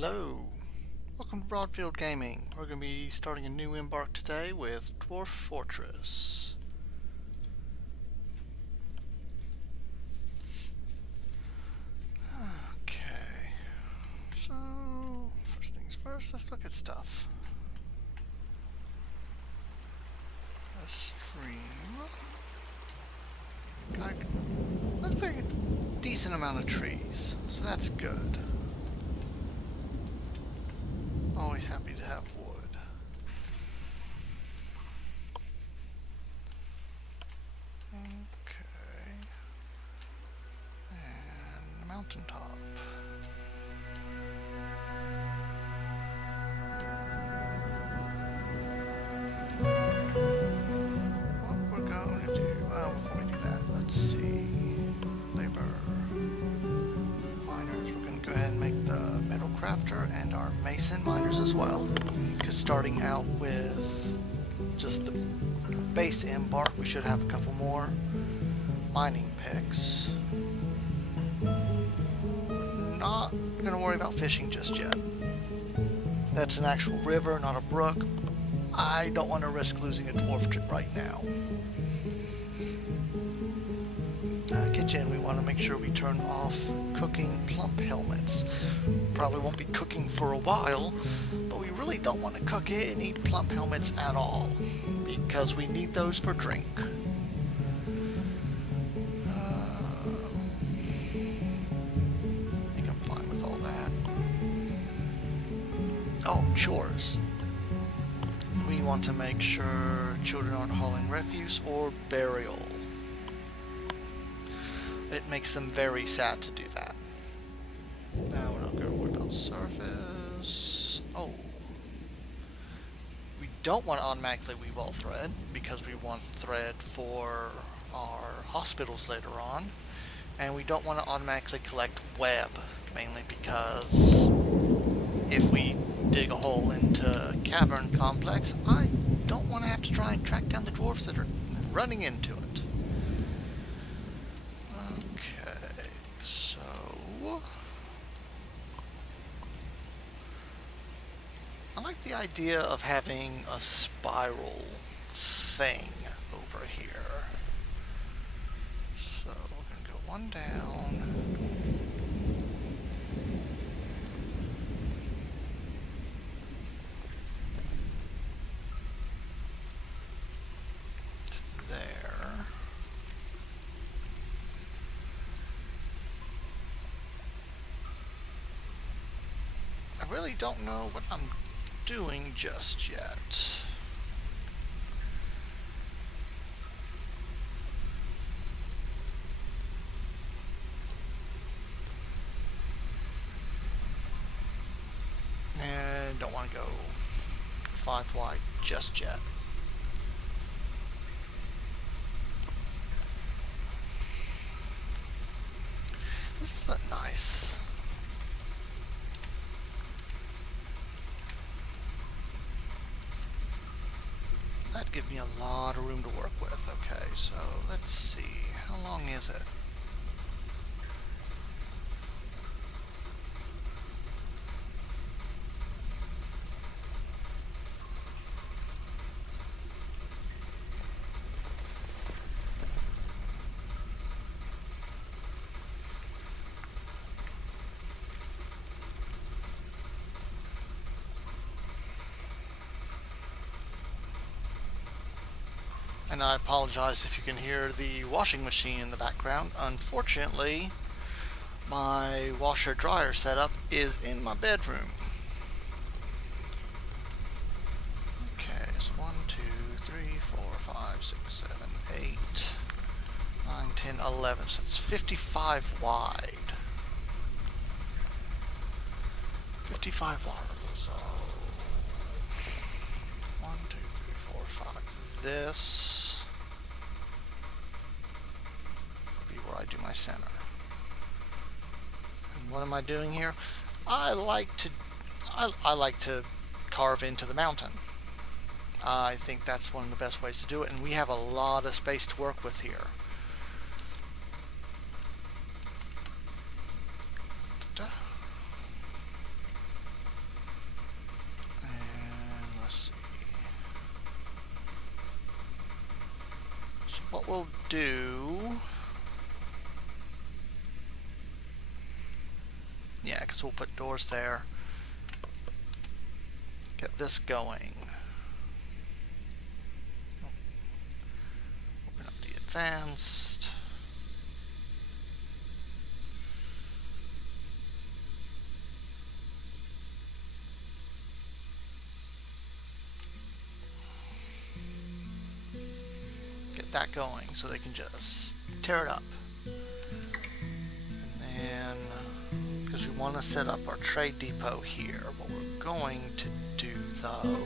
Hello, welcome to Broadfield Gaming. We're going to be starting a new embark today with Dwarf Fortress. Okay, so first things first, let's look at stuff. A stream. Looks like a decent amount of trees, so that's good. Always happy to have wood. Okay. And mountaintop. What we're going to do, well, before we do that, let's see. Labor. Miners, we're going to go ahead and make the metal crafter and our mason miners as well. Because starting out with just the base embark, we should have a couple more mining picks. Not going to worry about fishing just yet. That's an actual river, not a brook. I don't want to risk losing a dwarf right now. Kitchen, we want to make sure we turn off cooking plump helmets. Probably won't be cooking for a while, but we really don't want to cook it and eat plump helmets at all, because we need those for drink. I think I'm fine with all that. Oh, chores. We want to make sure children aren't hauling refuse or burial. It makes them very sad to do that. Now we're not going to worry about surface. Oh. We don't want to automatically weave all thread because we want thread for our hospitals later on. And we don't want to automatically collect web, mainly because if we dig a hole into a cavern complex, I don't want to have to try and track down the dwarves that are running into it. Okay, so I like the idea of having a spiral thing over here. So we're going to go one down. I really don't know what I'm doing just yet. And don't want to go 5 wide just yet. This is a nice. That'd give me a lot of room to work with. Okay, so let's see. How long is it? And I apologize if you can hear the washing machine in the background. Unfortunately, my washer dryer setup is in my bedroom. Okay, so 1, 2, 3, 4, 5, 6, 7, 8, 9, 10, 11. So it's 55 wide. 55 wide. So 1, 2, 3, 4, 5. This would be where I do my center. And what am I doing here? I like to carve into the mountain. I think that's one of the best ways to do it, and we have a lot of space to work with here. we'll do... Yeah, because we'll put doors there. Get this going. Open up the advanced. Get that going so they can just tear it up. And then, because we want to set up our trade depot here, what we're going to do though,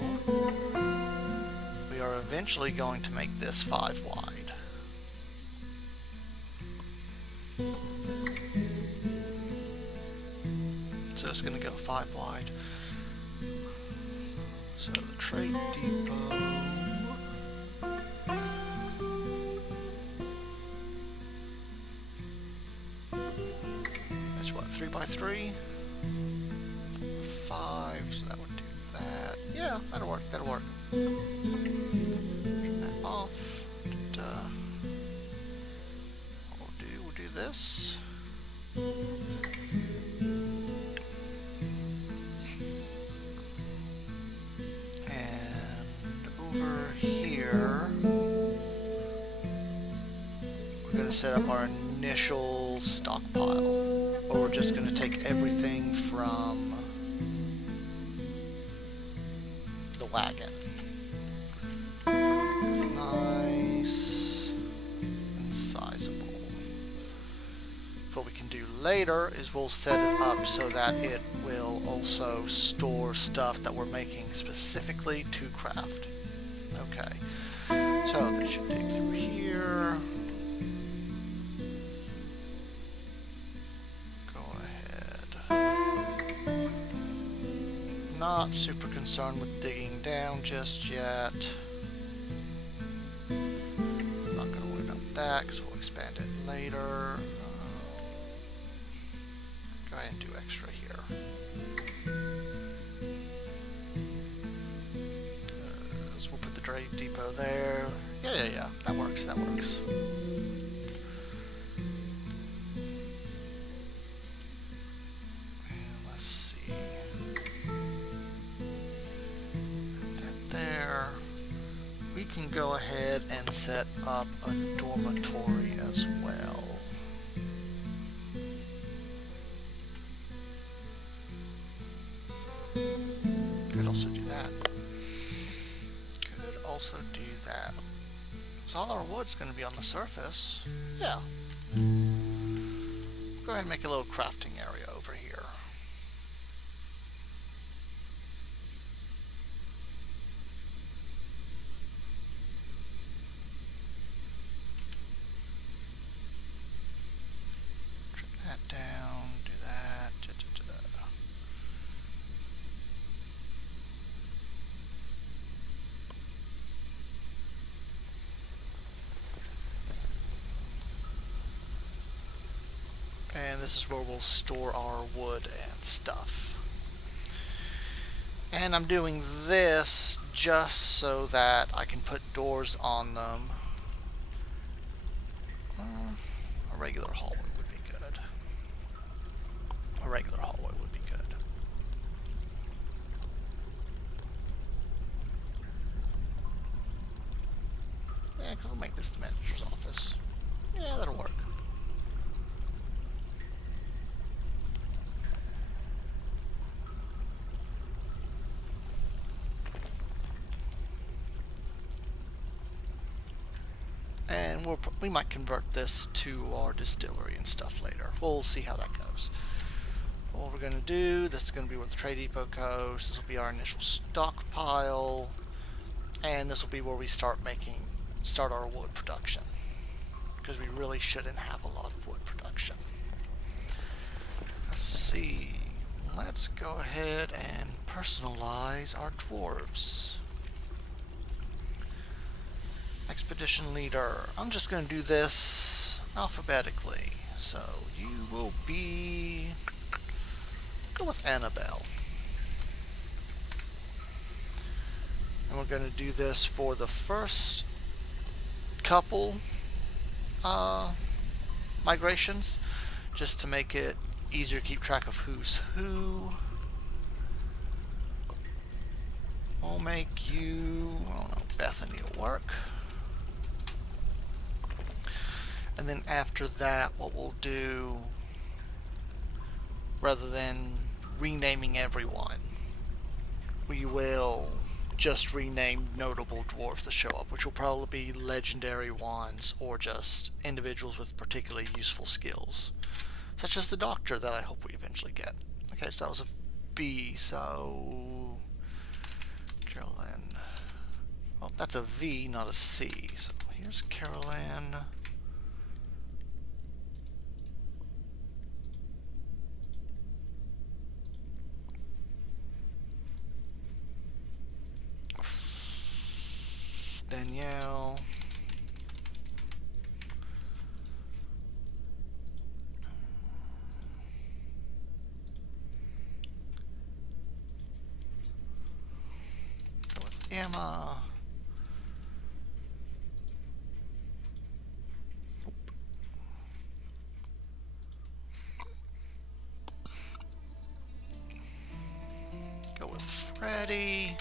we are eventually going to make this 5 wide. So it's going to go 5 wide. So the trade depot. That's what, 3 by 3? 5, so that would do that. Yeah, that'll work, that'll work. Turn that off. What we'll do this. Over here, we're going to set up our initial stockpile, or we're just going to take everything from the wagon. It's nice and sizable. What we can do later is we'll set it up so that it will also store stuff that we're making specifically to craft. Okay, so they should dig through here. Go ahead. Not super concerned with digging down just yet. Not going to worry about that because we'll expand it later. Go ahead and do extra here. Trade depot there. Yeah. That works. That works. And let's see. That there. We can go ahead and set up a dormitory as well. Could also do that. Also do that. So all our wood's going to be on the surface. Yeah. Go ahead and make a little crafting area over here. Trim that down, do that. And this is where we'll store our wood and stuff. And I'm doing this just so that I can put doors on them. A regular hallway would be good. A regular hallway would be good. Yeah, because we'll make this the manager's office. Yeah, that'll work. And we might convert this to our distillery and stuff later. We'll see how that goes. What we're going to do, this is going to be where the trade depot goes. This will be our initial stockpile. And this will be where we start our wood production. Because we really shouldn't have a lot of wood production. Let's see. Let's go ahead and personalize our dwarves. Expedition leader. I'm just going to do this alphabetically. So you will be... go with Annabelle. And we're going to do this for the first couple. migrations, just to make it easier to keep track of who's who. We'll make you, I don't know, Bethany will work. And then after that, what we'll do, rather than renaming everyone, we will just rename notable dwarves that show up, which will probably be legendary ones or just individuals with particularly useful skills, such as the doctor that I hope we eventually get. Okay, so that was a B, so Carolyn. Well, that's a V, not a C. So here's Carolyn. Danielle. Go with Emma. Go with Freddie.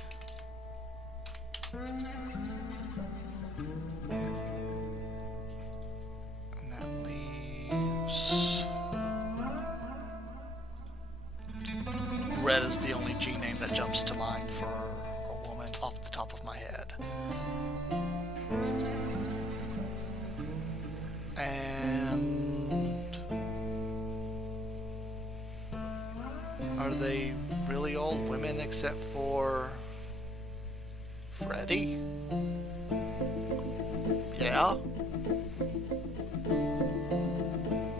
Red is the only G name that jumps to mind for a woman off the top of my head. And are they really all women except for Freddie? Yeah.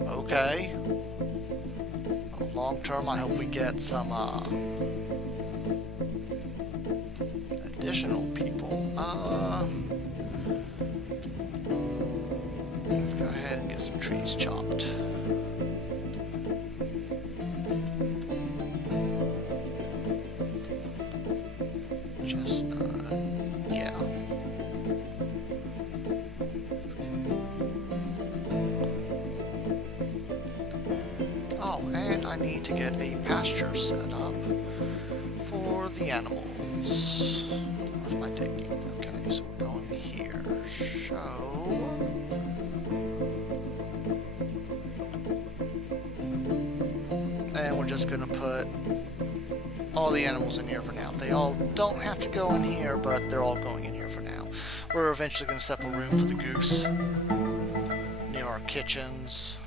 Okay. Long term, I hope we get some additional people. Let's go ahead and get some trees chopped. Chestnut, yeah. Oh, and I need to get a pasture set up for the animals. Where's my digging? Okay, so we're going here. Show. And we're just going to put all the animals in here for now. They all don't have to go in here, but they're all going in here for now. We're eventually going to set up a room for the goose near our kitchens.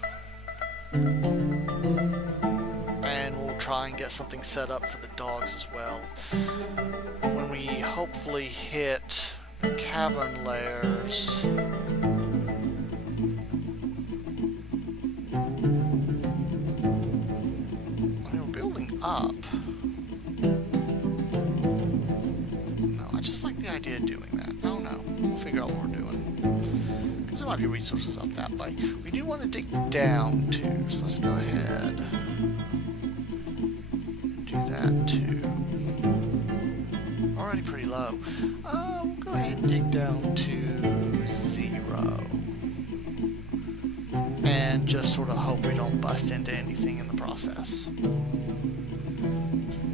And we'll try and get something set up for the dogs as well. When we hopefully hit the cavern layers, we're building up. No, I just like the idea of doing that. I don't know. We'll figure out what we're doing. Because there might be resources up that way. We do want to dig down too, so let's go ahead and do that too. Already pretty low. We'll go ahead and dig down to 0. And just sort of hope we don't bust into anything in the process.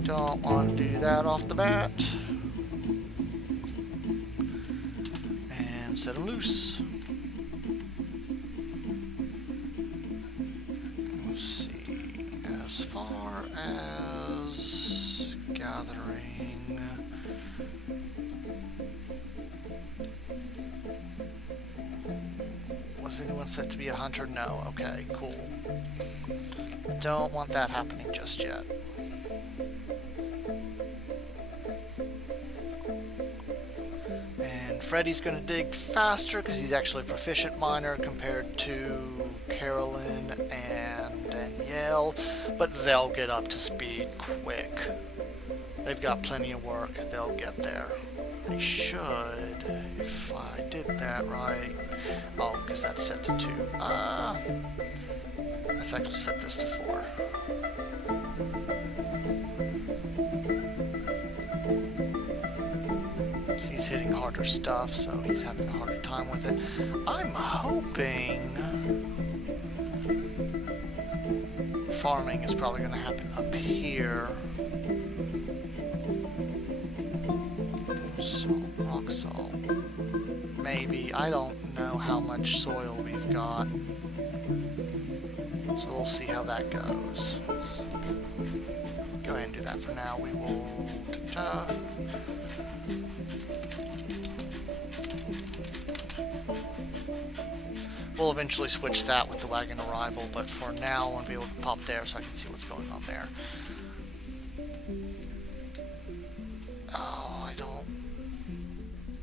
Don't want to do that off the bat. And set them loose. Let's see. As far as gathering, was anyone set to be a hunter? No. Okay, cool. Don't want that happening just yet. And Freddy's going to dig faster because he's actually a proficient miner compared to Carolyn and Danielle, but they'll get up to speed quick. They've got plenty of work. They'll get there. They should, if I did that right. Oh, because that's set to 2. Let's actually set this to 4. So he's hitting hard harder stuff, so he's having a harder time with it. I'm hoping farming is probably going to happen up here. Salt, rock salt. Maybe. I don't know how much soil we've got. So we'll see how that goes. Go ahead and do that for now. We will... We'll eventually switch that with the wagon arrival, but for now I want to be able to pop there so I can see what's going on there. Oh, I don't...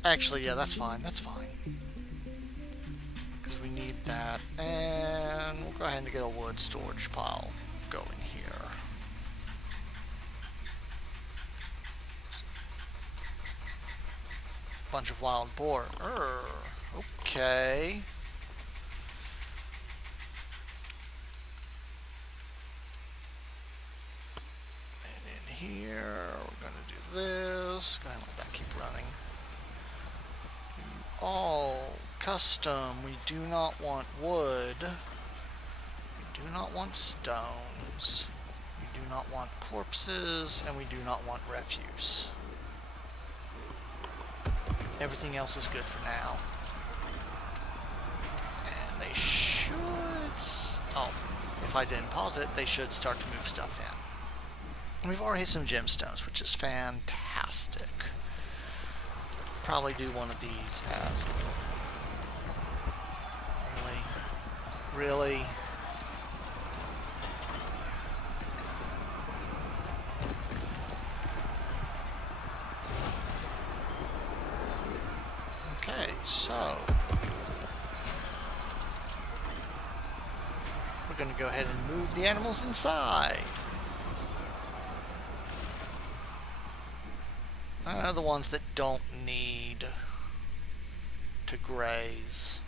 Actually, yeah, that's fine. That's fine. Because we need that. And we'll go ahead and get a wood storage pile going here. Bunch of wild boar. Okay. Here, we're going to do this. Go ahead and let that keep running. All custom. We do not want wood. We do not want stones. We do not want corpses, and we do not want refuse. Everything else is good for now. And they should... Oh, if I didn't pause it, they should start to move stuff in. And we've already hit some gemstones, which is fantastic. Probably do one of these as... Really? Really? Okay, so... we're going to go ahead and move the animals inside. The ones that don't need to graze.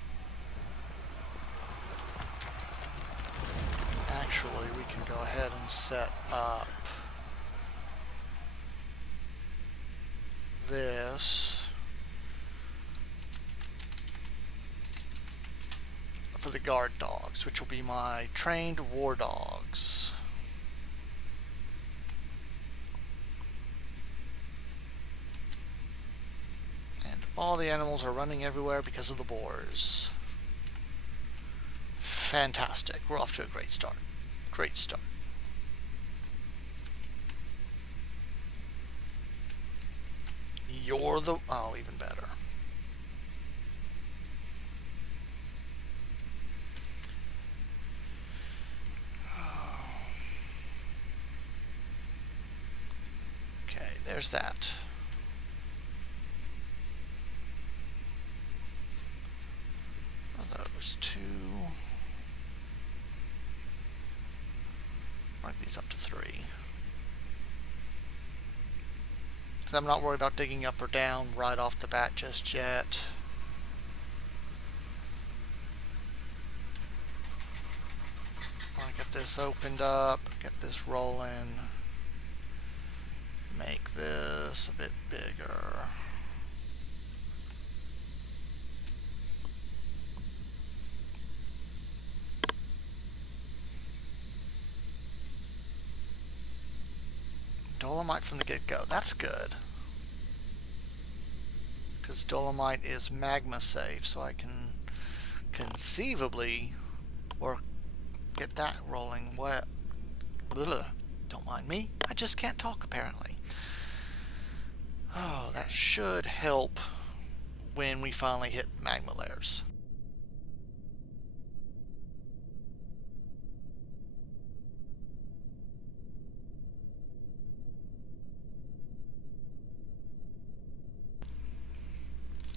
Actually, we can go ahead and set up this for the guard dogs, which will be my trained war dogs. All the animals are running everywhere because of the boars. Fantastic. We're off to a great start. Great start. You're the... Oh, even better. Okay, there's that. Those two. Mark these up to 3. So I'm not worried about digging up or down right off the bat just yet. I want to get this opened up, get this rolling, make this a bit bigger. Dolomite from the get-go. That's good. Because dolomite is magma safe, so I can conceivably get that rolling. What? Don't mind me. I just can't talk, apparently. Oh, that should help when we finally hit magma layers.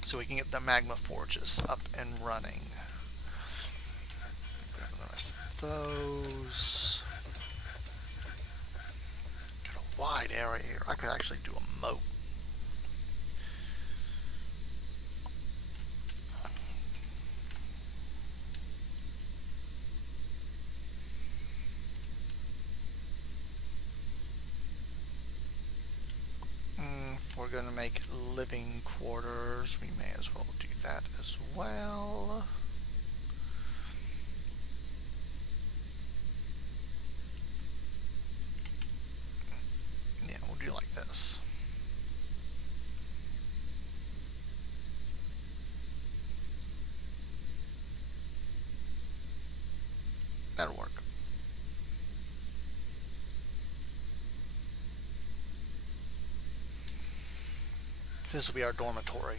So we can get the magma forges up and running. Grab the rest of those. Got a wide area here. I could actually do a moat. If we're going to make living quarters, we may as well do that as well. Yeah, we'll do like this. That'll work. This will be our dormitory.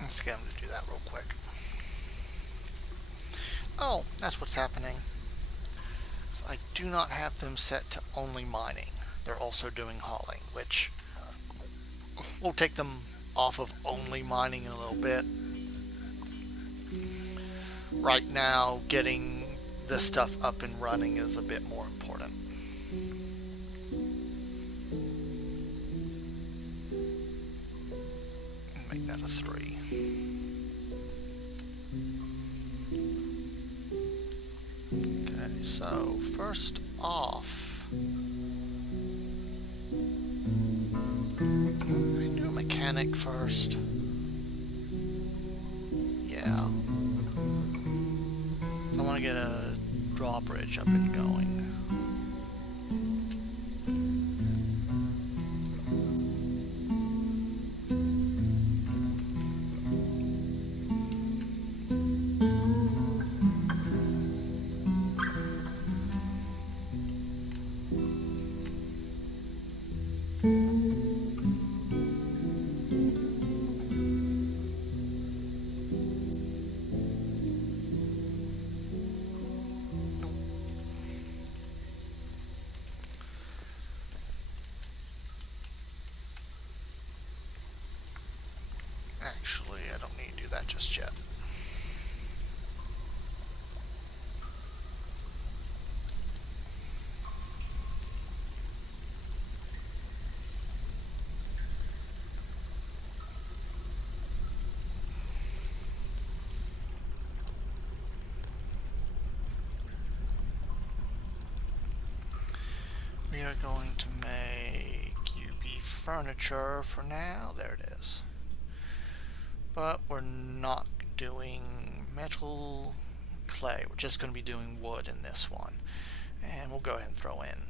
Let's get them to do that real quick. Oh, that's what's happening. So I do not have them set to only mining. They're also doing hauling, which we'll take them off of only mining in a little bit. Right now, getting this stuff up and running is a bit more important. Make that a 3. Okay, so first off, we do a mechanic first. Yeah. I want to get a drawbridge up and going. Actually, I don't need to do that just yet. We are going to make UB furniture for now. There it is. But we're not doing metal clay. We're just going to be doing wood in this one. And we'll go ahead and throw in.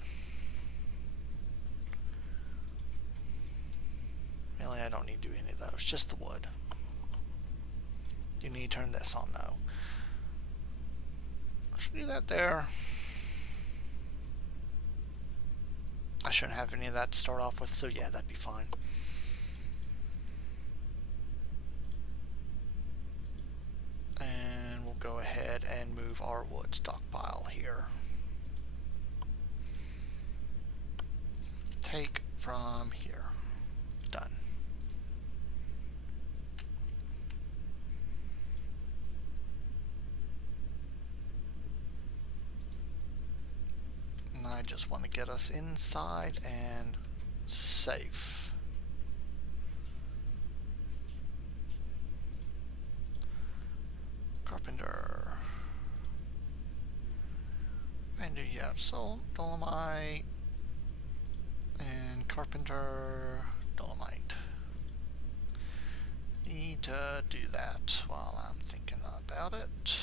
Really, I don't need to do any of those, just the wood. You need to turn this on though. I should do that there. I shouldn't have any of that to start off with, so yeah, that'd be fine. And we'll go ahead and move our wood stockpile here. Take from here. Done. And I just want to get us inside and safe. Carpenter. And yeah, so dolomite and carpenter dolomite. Need to do that while I'm thinking about it.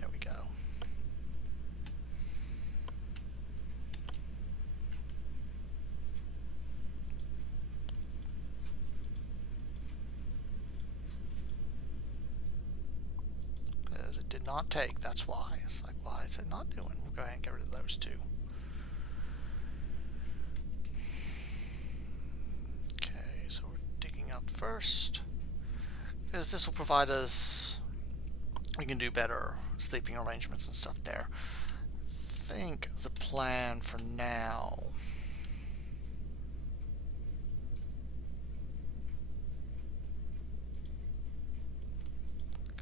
There we go. Because it did not take, that's why. It's like, why is it not doing? We'll go ahead and get rid of those two. Okay, so we're digging up first. Because this will provide us, we can do better sleeping arrangements and stuff there. I think the plan for now,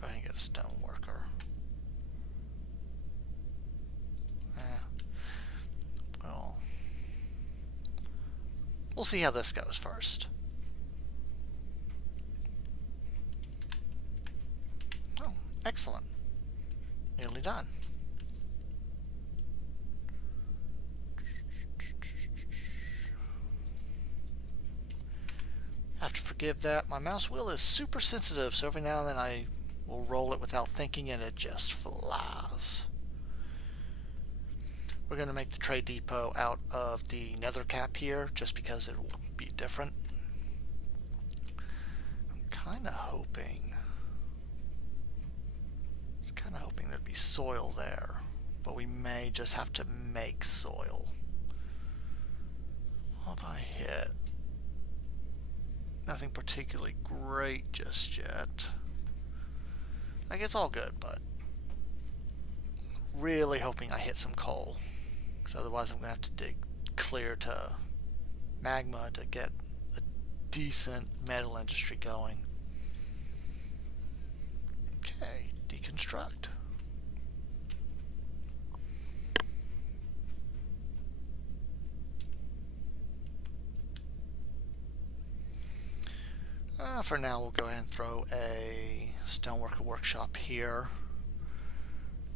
go ahead and get a stone worker. Well, we'll see how this goes first. Excellent. Nearly done. Have to forgive that. My mouse wheel is super sensitive, so every now and then I will roll it without thinking and it just flies. We're going to make the trade depot out of the nether cap here just because it will be different. I'm kind of hoping there'd be soil there, but we may just have to make soil. What have I hit? Nothing particularly great just yet. Like, it's all good, but really hoping I hit some coal, because otherwise I'm going to have to dig clear to magma to get a decent metal industry going. Okay, deconstruct. For now, we'll go ahead and throw a stoneworker workshop here.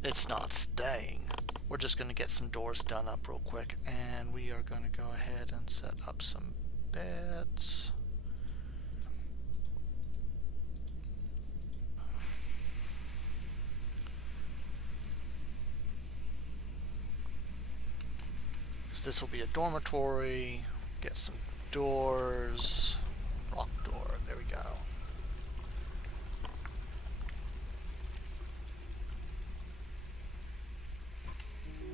It's not staying. We're just going to get some doors done up real quick, and we are going to go ahead and set up some beds. This will be a dormitory. Get some doors. Rock door. There we go.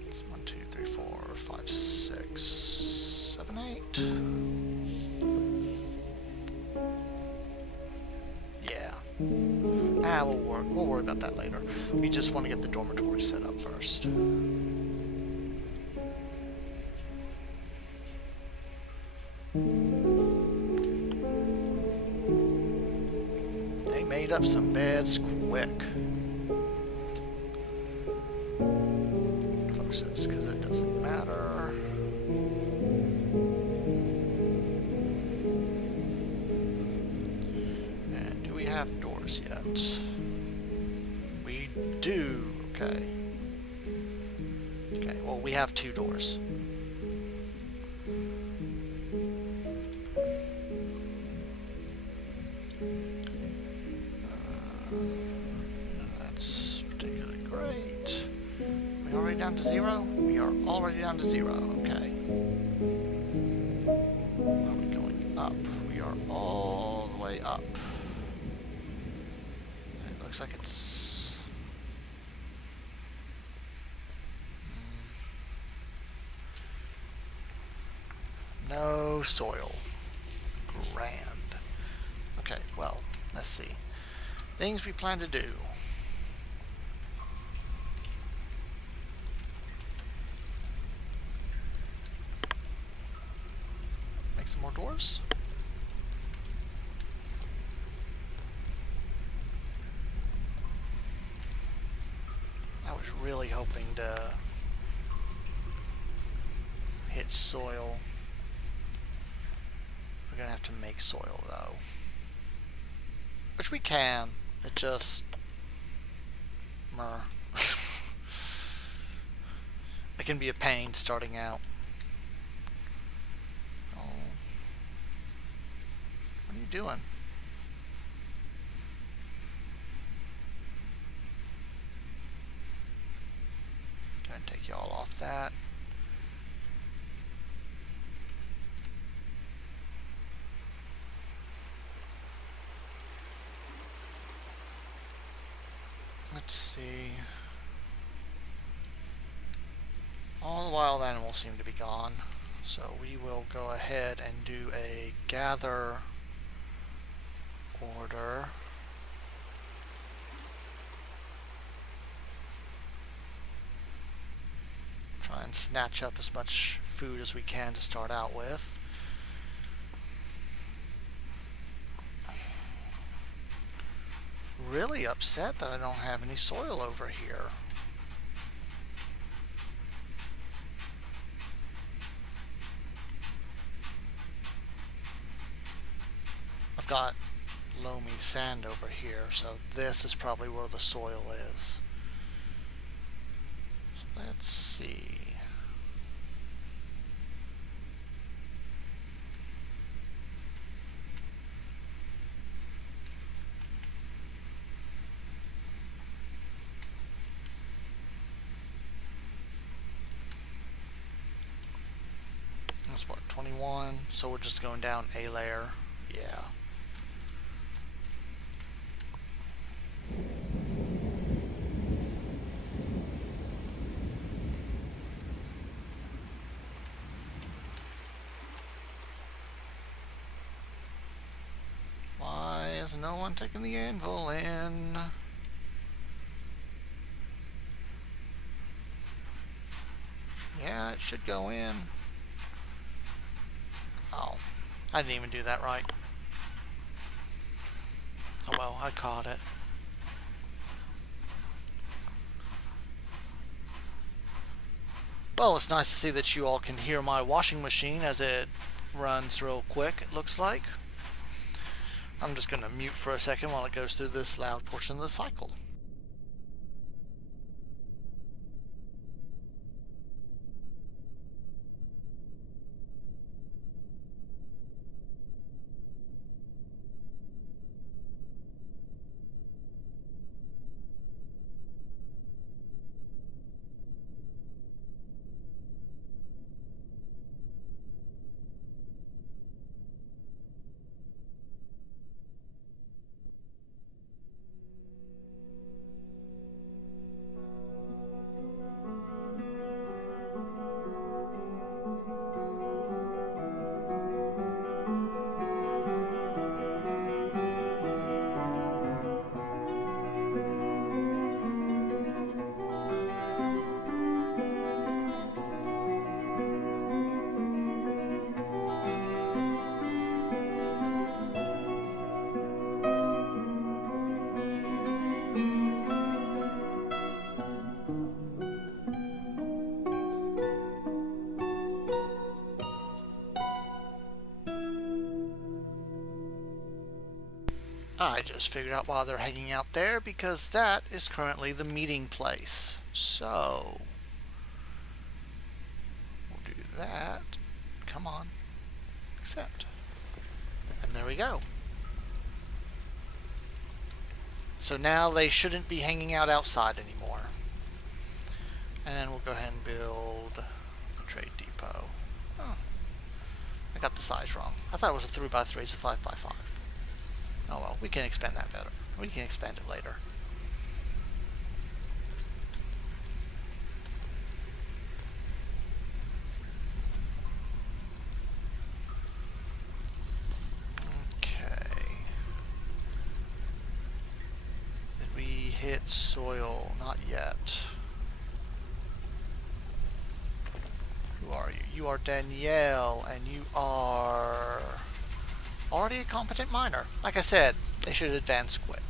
It's 1, 2, 3, 4, 5, 6, 7, 8. Yeah. We'll worry about that later. We just want to get the dormitory set up first. They made up some beds quick. Close this because it doesn't matter. And do we have doors yet? We do. Okay. Okay, well, we have 2 doors. That's particularly great. Are we already down to 0? We are already down to 0. Okay. Are we going up? We are all the way up. It looks like it's... no soil. Grand. Okay, well, let's see. Things we plan to do. Make some more doors. I was really hoping to hit soil. We're gonna have to make soil though. Which we can. It just... it can be a pain starting out. Oh. What are you doing? Go ahead and take y'all off that. Let's see. All the wild animals seem to be gone, so we will go ahead and do a gather order. Try and snatch up as much food as we can to start out with. Really upset that I don't have any soil over here. I've got loamy sand over here, so this is probably where the soil is. So let's see. That's what, 21? So we're just going down a layer. Yeah. Why is no one taking the anvil in? Yeah, it should go in. Oh, I didn't even do that right. Oh well, I caught it. Well, it's nice to see that you all can hear my washing machine as it runs real quick, it looks like. I'm just going to mute for a second while it goes through this loud portion of the cycle. I just figured out why they're hanging out there, because that is currently the meeting place. So, we'll do that. Come on. Accept. And there we go. So now they shouldn't be hanging out outside anymore. And we'll go ahead and build a trade depot. Oh, I got the size wrong. I thought it was a 3x3, it's a 5x5. Oh well, we can expand that better. We can expand it later. Okay. Did we hit soil? Not yet. Who are you? You are Danielle, and you are already a competent miner. Like I said, they should advance quick.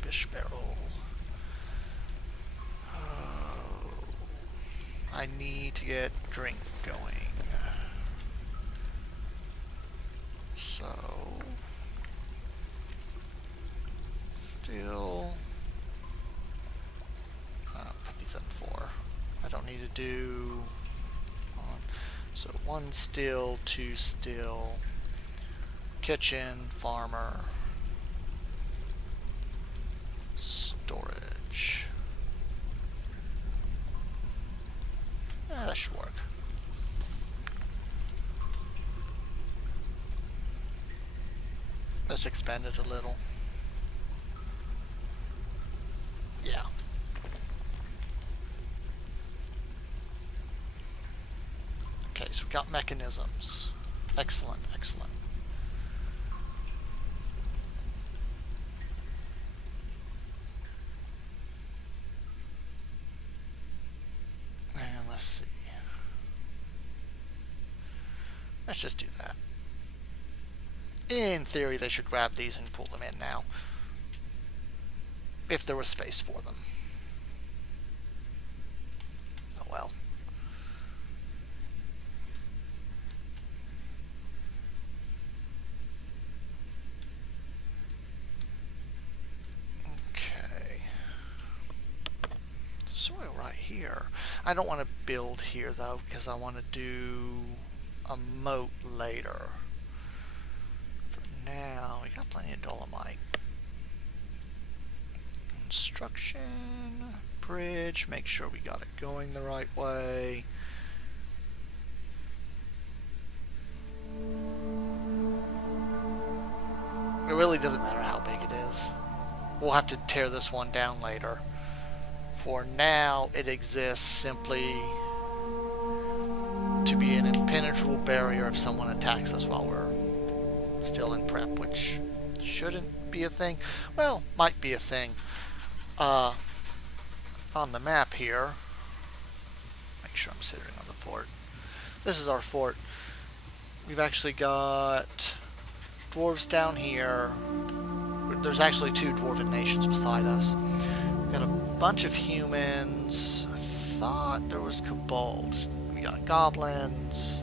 Fish barrel. Oh, I need to get drink going. So, still. Put these on 4. I don't need to do on. So 1 still, 2 still, kitchen, farmer, storage. Yeah, that should work. Let's expand it a little. Yeah. Okay, so we got mechanisms. Excellent, excellent. And let's see. Let's just do that. In theory, they should grab these and pull them in now, if there was space for them. here. I don't want to build here though, because I want to do a moat later. For now, we got plenty of dolomite. Construction, bridge, make sure we got it going the right way. It really doesn't matter how big it is. We'll have to tear this one down later. For now, it exists simply to be an impenetrable barrier if someone attacks us while we're still in prep, which shouldn't be a thing. Well, might be a thing. On the map here, make sure I'm centering on the fort. This is our fort. We've actually got dwarves down here. There's actually 2 dwarven nations beside us. We've got a bunch of humans. I thought there was kobolds. We got goblins.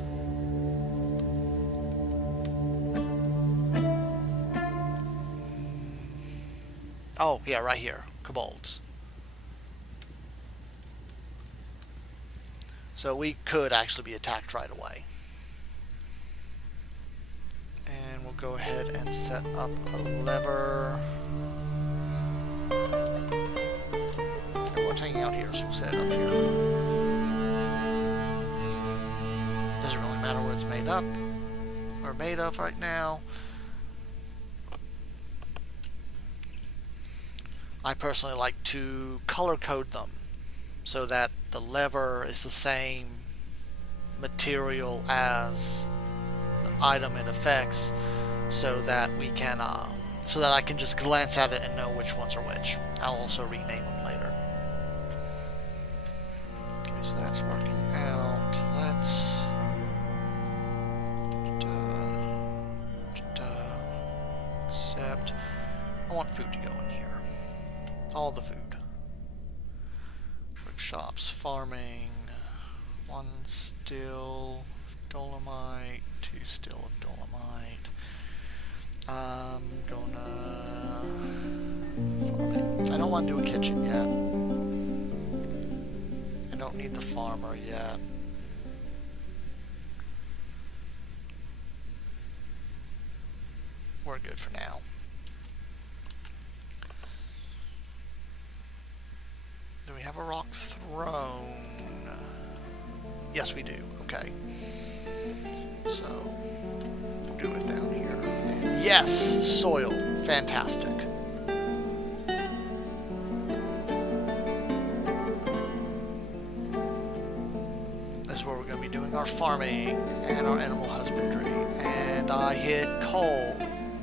Oh, yeah, right here. Kobolds. So we could actually be attacked right away. And we'll go ahead and set up a lever. Everyone's hanging out here, so we'll set it up here. Doesn't really matter what it's made up or made of right now. I personally like to color code them so that the lever is the same material as the item it affects, so that we can so that I can just glance at it and know which ones are which. I'll also rename them later. Okay, so that's working out. Let's accept. I want food to go in here. All the food. Workshops, farming, 1 still dolomite, 2 still of dolomite. I'm gonna farming. I don't want to do a kitchen yet. I don't need the farmer yet. We're good for now. Do we have a rock throne? Yes, we do. Okay. So, we'll do it down here. And yes! Soil. Fantastic. This is where we're going to be doing our farming and our animal husbandry. And I hit coal.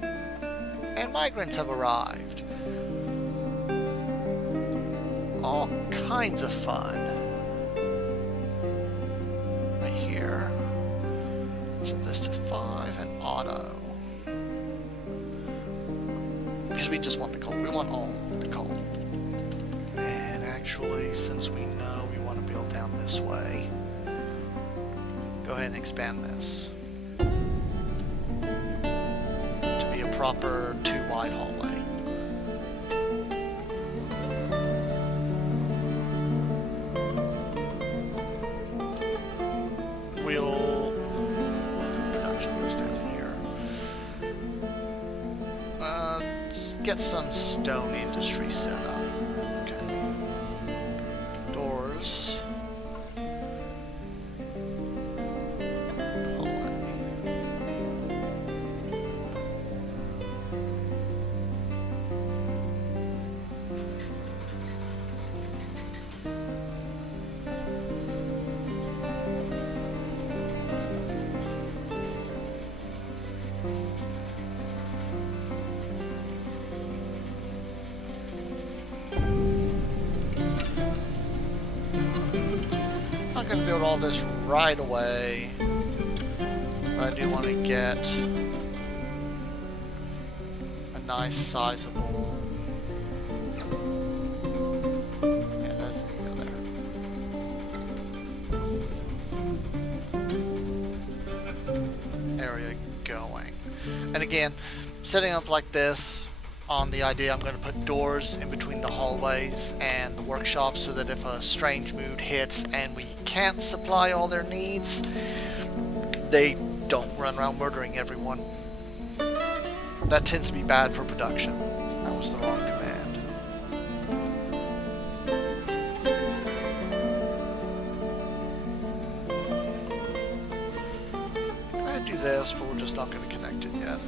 And migrants have arrived. All kinds of fun. Right here. Set this to 5 and auto. Because we just want the coal. We want all the coal. And actually, since we know we want to build down this way, go ahead and expand this to be a proper 2-wide hallway. Get some stone industry set up. Okay. Doors. Hallway. I'm not going to build all this right away, but I do want to get a nice sizable. Yeah, that's go there. Area going. And again, setting up like this on the idea I'm going to put doors in between the hallways and the workshop so that if a strange mood hits and we can't supply all their needs, they don't run around murdering everyone. That tends to be bad for production. That was the wrong command. Go ahead and do this, but we're just not going to connect it yet.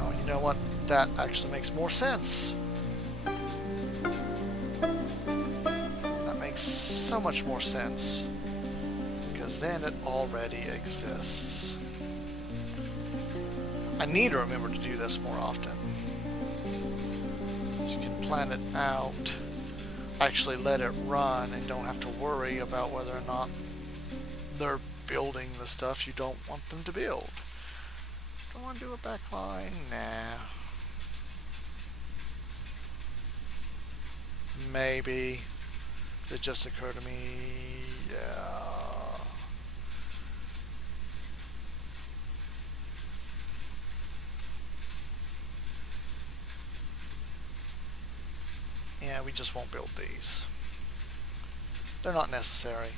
Oh, you know what? That actually makes more sense. So much more sense, because then it already exists. I need to remember to do this more often. You can plan it out, actually let it run, and don't have to worry about whether or not they're building the stuff you don't want them to build. Don't want to do a backline? Nah. Maybe. It just occurred to me, yeah. Yeah, we just won't build these. They're not necessary.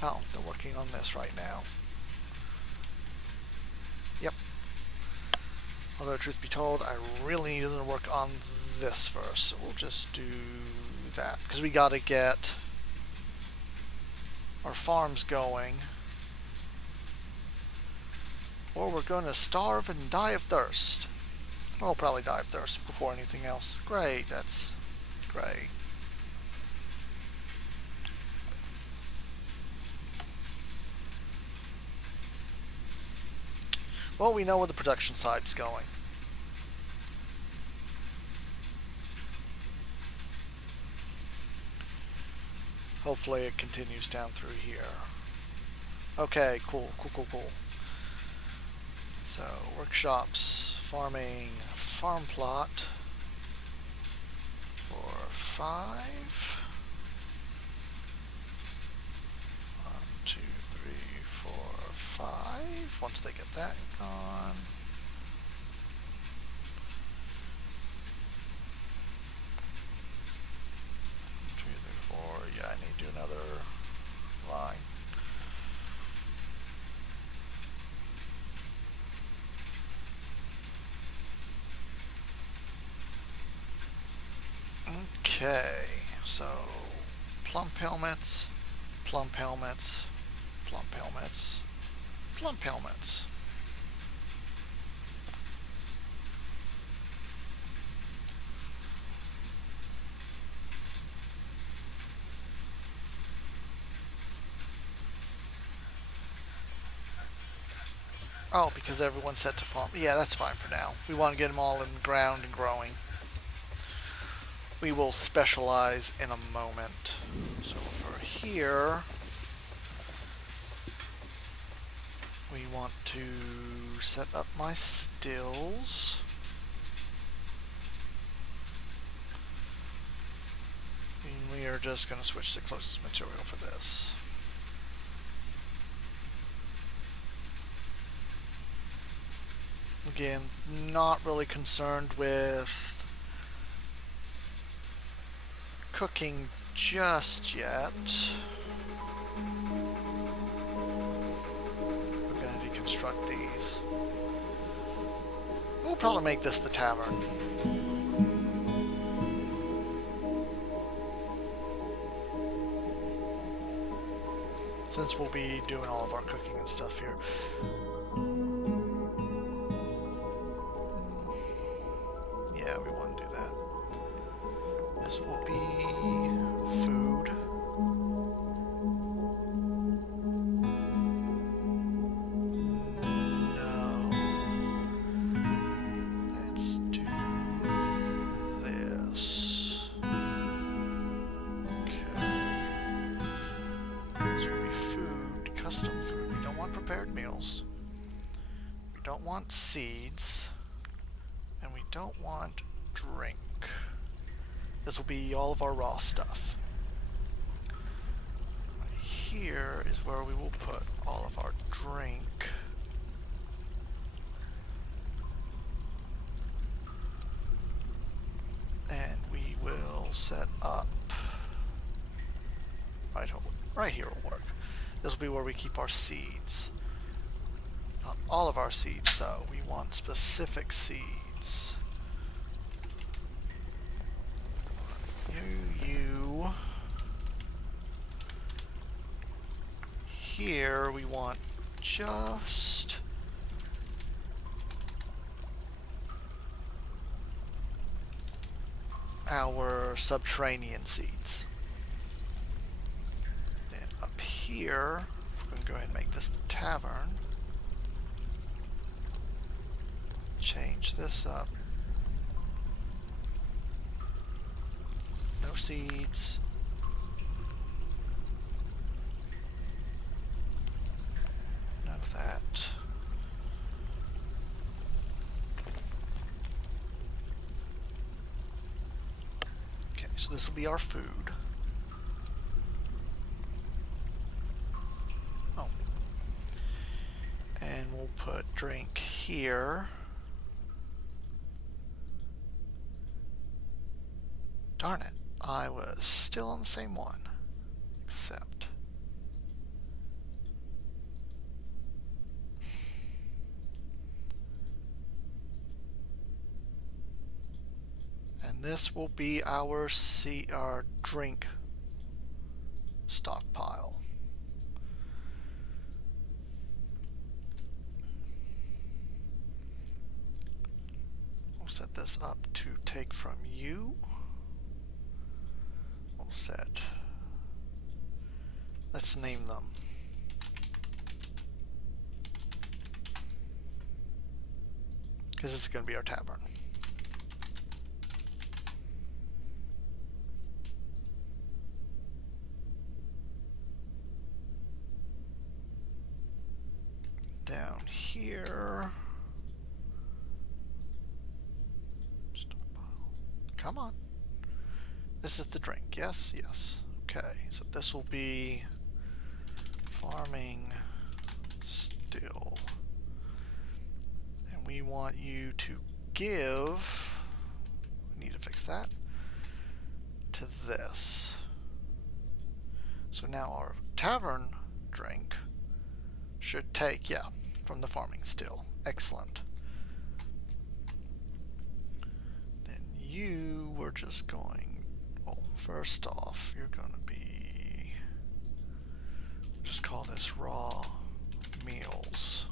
Oh, they're working on this right now. Yep. Although, truth be told, I really need to work on this first. So we'll just do that. Because we got to get our farms going. Or we're going to starve and die of thirst. We'll probably die of thirst before anything else. Great, that's great. Well, we know where the production side's going. Hopefully it continues down through here. Okay, cool. So, workshops, farming, farm plot for 5. 1, 2, 3, 4, 5. Once they get that gone. 2, 3, 4. Yeah, I need to do another line. Okay, so plump helmets, plump helmets, plump helmets, plump helmets. Oh, because everyone's set to farm. Yeah, that's fine for now. We want to get them all in the ground and growing. We will specialize in a moment. So for here, we want to set up my stills. And we are just going to switch the closest material for this. Again, not really concerned with cooking just yet. We're going to deconstruct these. We'll probably make this the tavern. Since we'll be doing all of our cooking and stuff here. Yeah, we want to do that. This will be food. No. Let's do this. Okay. This will be food, custom food. We don't want prepared meals. We don't want seeds, and we don't want drink. This will be all of our raw stuff. Right here is where we will put all of our drink. And we will set up right here will work. This will be where we keep our seeds. Not all of our seeds though. We want specific seeds. You. Here we want just our subterranean seeds. Then up here, we're going to go ahead and make this the tavern. Change this up. No seeds. None of that. Okay, so this will be our food. Oh. And we'll put drink here. Darn it, I was still on the same one. Except. And this will be our drink stockpile. We'll set this up to take from you. We'll set. Let's name them. Because it's going to be our tavern. Down here. Stockpile. Come on. This is the drink. Yes, yes. Okay, so this will be farming still. And we want you to give, we need to fix that, to this. So now our tavern drink should take, yeah, from the farming still. Excellent. Then you were just going, well, first off, you're going to be, just call this raw meals.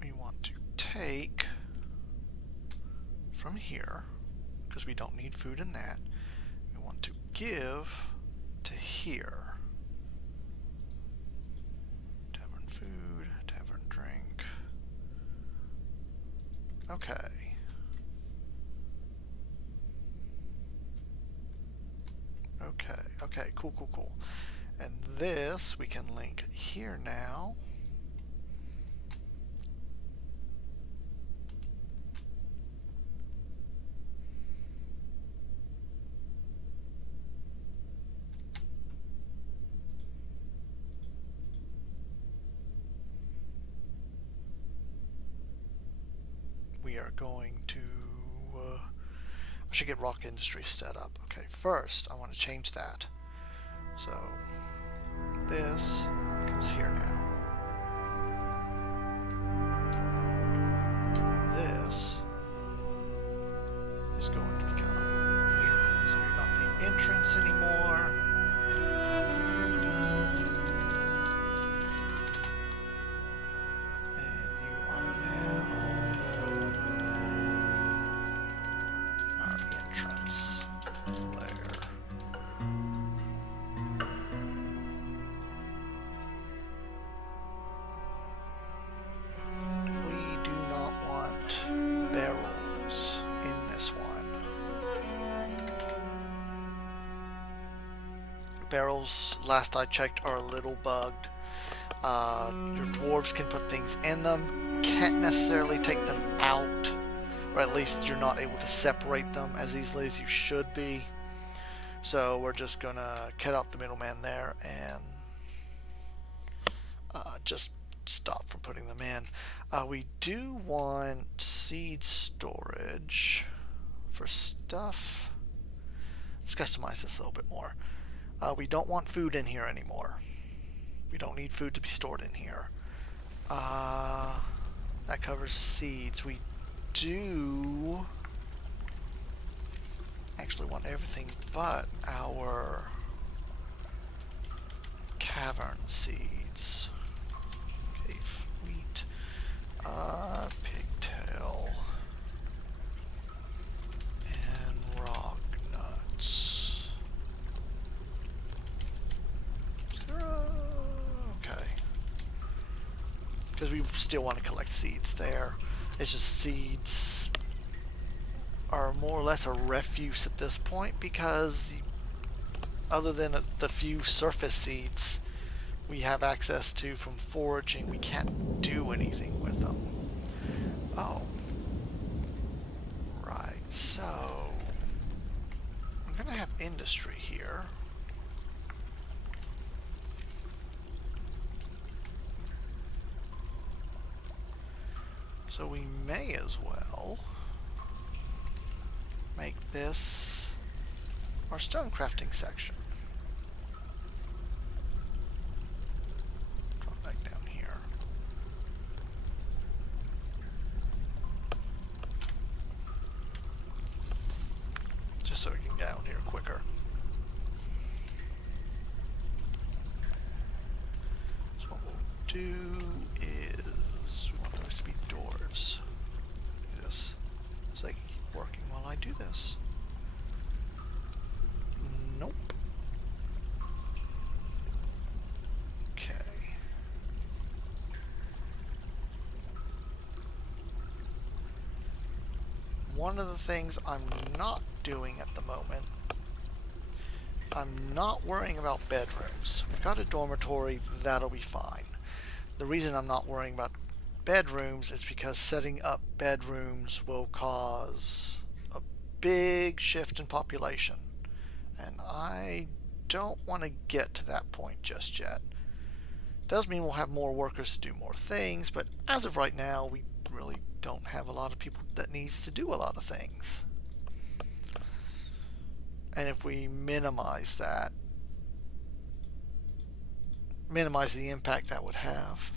We want to take from here, because we don't need food in that. We want to give to here. Tavern food, tavern drink. Okay. Okay, cool. And this we can link here now. We are going to I should get rock industry set up. Okay, first I want to change that. So this comes here now. This is going to become here. So you're not the entrance anymore. And you are now our entrance layer. Barrels, last I checked, are a little bugged. Your dwarves can put things in them. Can't necessarily take them out, or at least you're not able to separate them as easily as you should be. So we're just gonna cut out the middleman there and just stop from putting them in. We do want seed storage for stuff. Let's customize this a little bit more. We don't want food in here anymore. We don't need food to be stored in here. That covers seeds. We do actually want everything but our cavern seeds. Cave wheat, pigtail, and rock nuts. Okay. Because we still want to collect seeds there. It's just seeds are more or less a refuse at this point, because other than the few surface seeds we have access to from foraging, we can't do anything with them. Oh. Right, so I'm gonna have industry here. So we may as well make this our stone crafting section. Drop back down here. Just so we can get down here quicker. So what we'll do is we want those to be doors. Do this so they can keep working while I do this. Nope. Okay. One of the things I'm not doing at the moment, I'm not worrying about bedrooms. We've got a dormitory, that'll be fine. The reason I'm not worrying about bedrooms is because setting up bedrooms will cause a big shift in population. And I don't want to get to that point just yet. Does mean we'll have more workers to do more things, but as of right now, we really don't have a lot of people that needs to do a lot of things. And if we minimize that, minimize the impact that would have,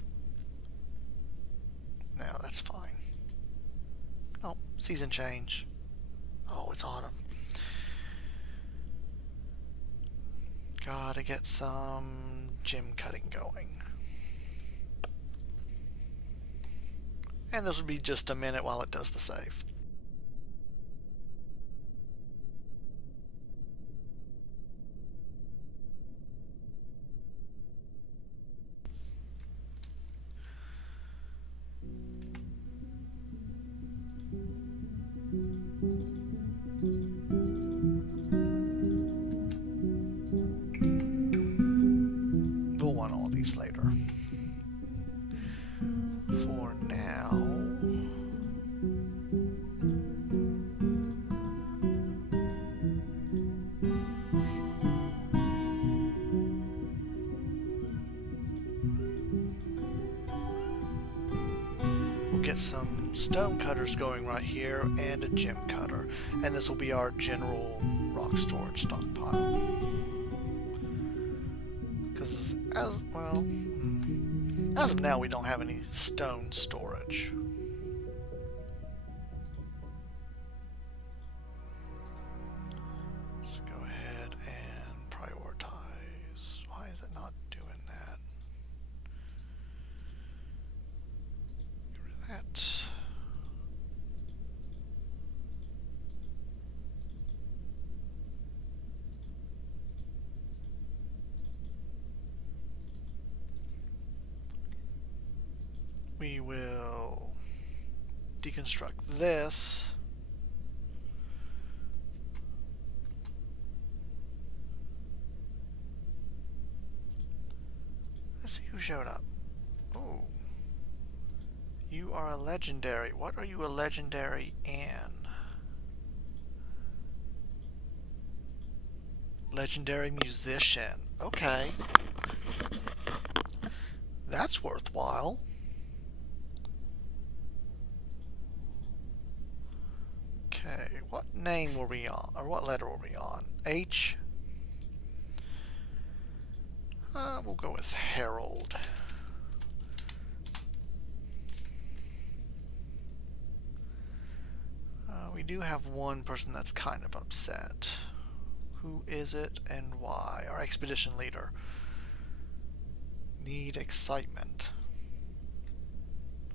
now that's fine. Oh, season change. Oh, it's autumn. Gotta get some gem cutting going. And this will be just a minute while it does the save. We'll want all these later. For now, we'll get some stone cutters going right here and a gem cutter, and this will be our general rock storage stockpile. Because as of now, we don't have any stone storage. Let's go ahead and prioritize. Why is it not doing that? Get rid of that. We will deconstruct this. Let's see who showed up. Legendary. What are you a legendary in? Legendary musician. Okay. That's worthwhile. Okay, what name were we on? Or what letter were we on? H? We'll go with Harold. We do have one person that's kind of upset. Who is it and why? Our expedition leader. Need excitement.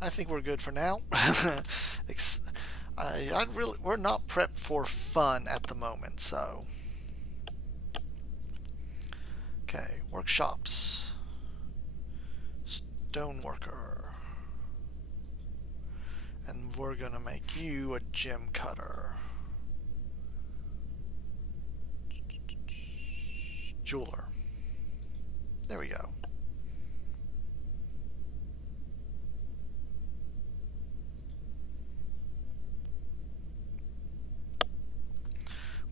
I think we're good for now. We're not prepped for fun at the moment, so. Okay, workshops. Stoneworker. And we're gonna make you a gem cutter. Jeweler. There we go.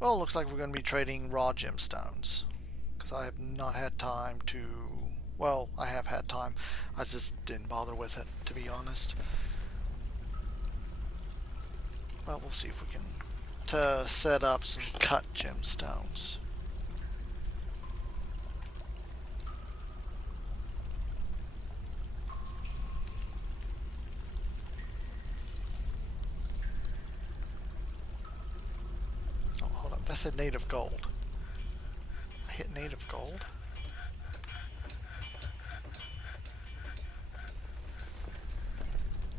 Well, it looks like we're going to be trading raw gemstones. Because I have not had time to... Well, I have had time. I just didn't bother with it, to be honest. Well, we'll see if we can set up some cut gemstones. Oh, hold up. That said native gold. I hit native gold.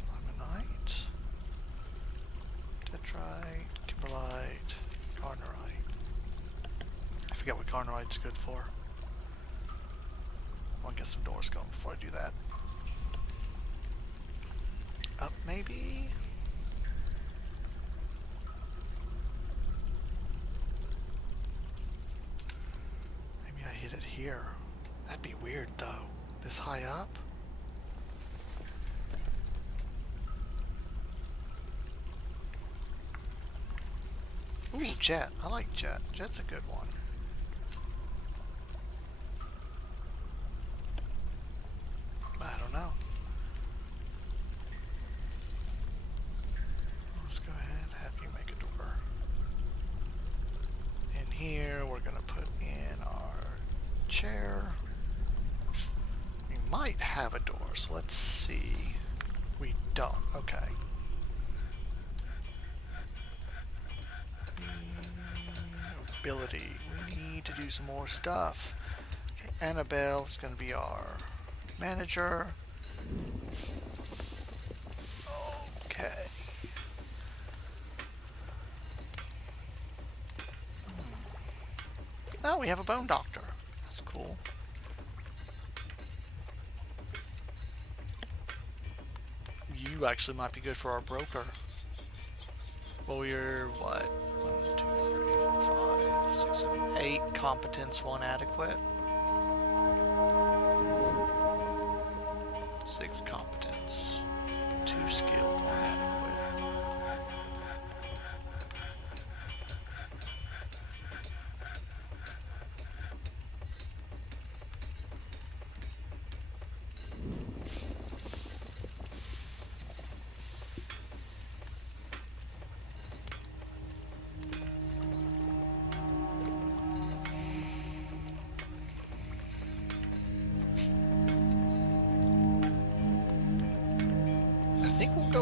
Limonite. Tetrite. Kimberlite. Garnerite. I forget what Garnerite's good for. I want to get some doors going before I do that. Up, maybe? Maybe I hit it here. That'd be weird, though. This high up? Ooh, jet. I like jet. Jet's a good one. I don't know. Let's go ahead and have you make a door. In here, we're going to put in our chair. We might have a door, so let's see. We don't. Okay. Ability. We need to do some more stuff. Okay, Annabelle is going to be our manager. Okay. Oh, we have a bone doctor. That's cool. You actually might be good for our broker. Well, we're what? 1, 2, 3, 4, 5, 6, 7, 8 competence, 1 adequate. 6 competence, 2 skilled, 1 adequate.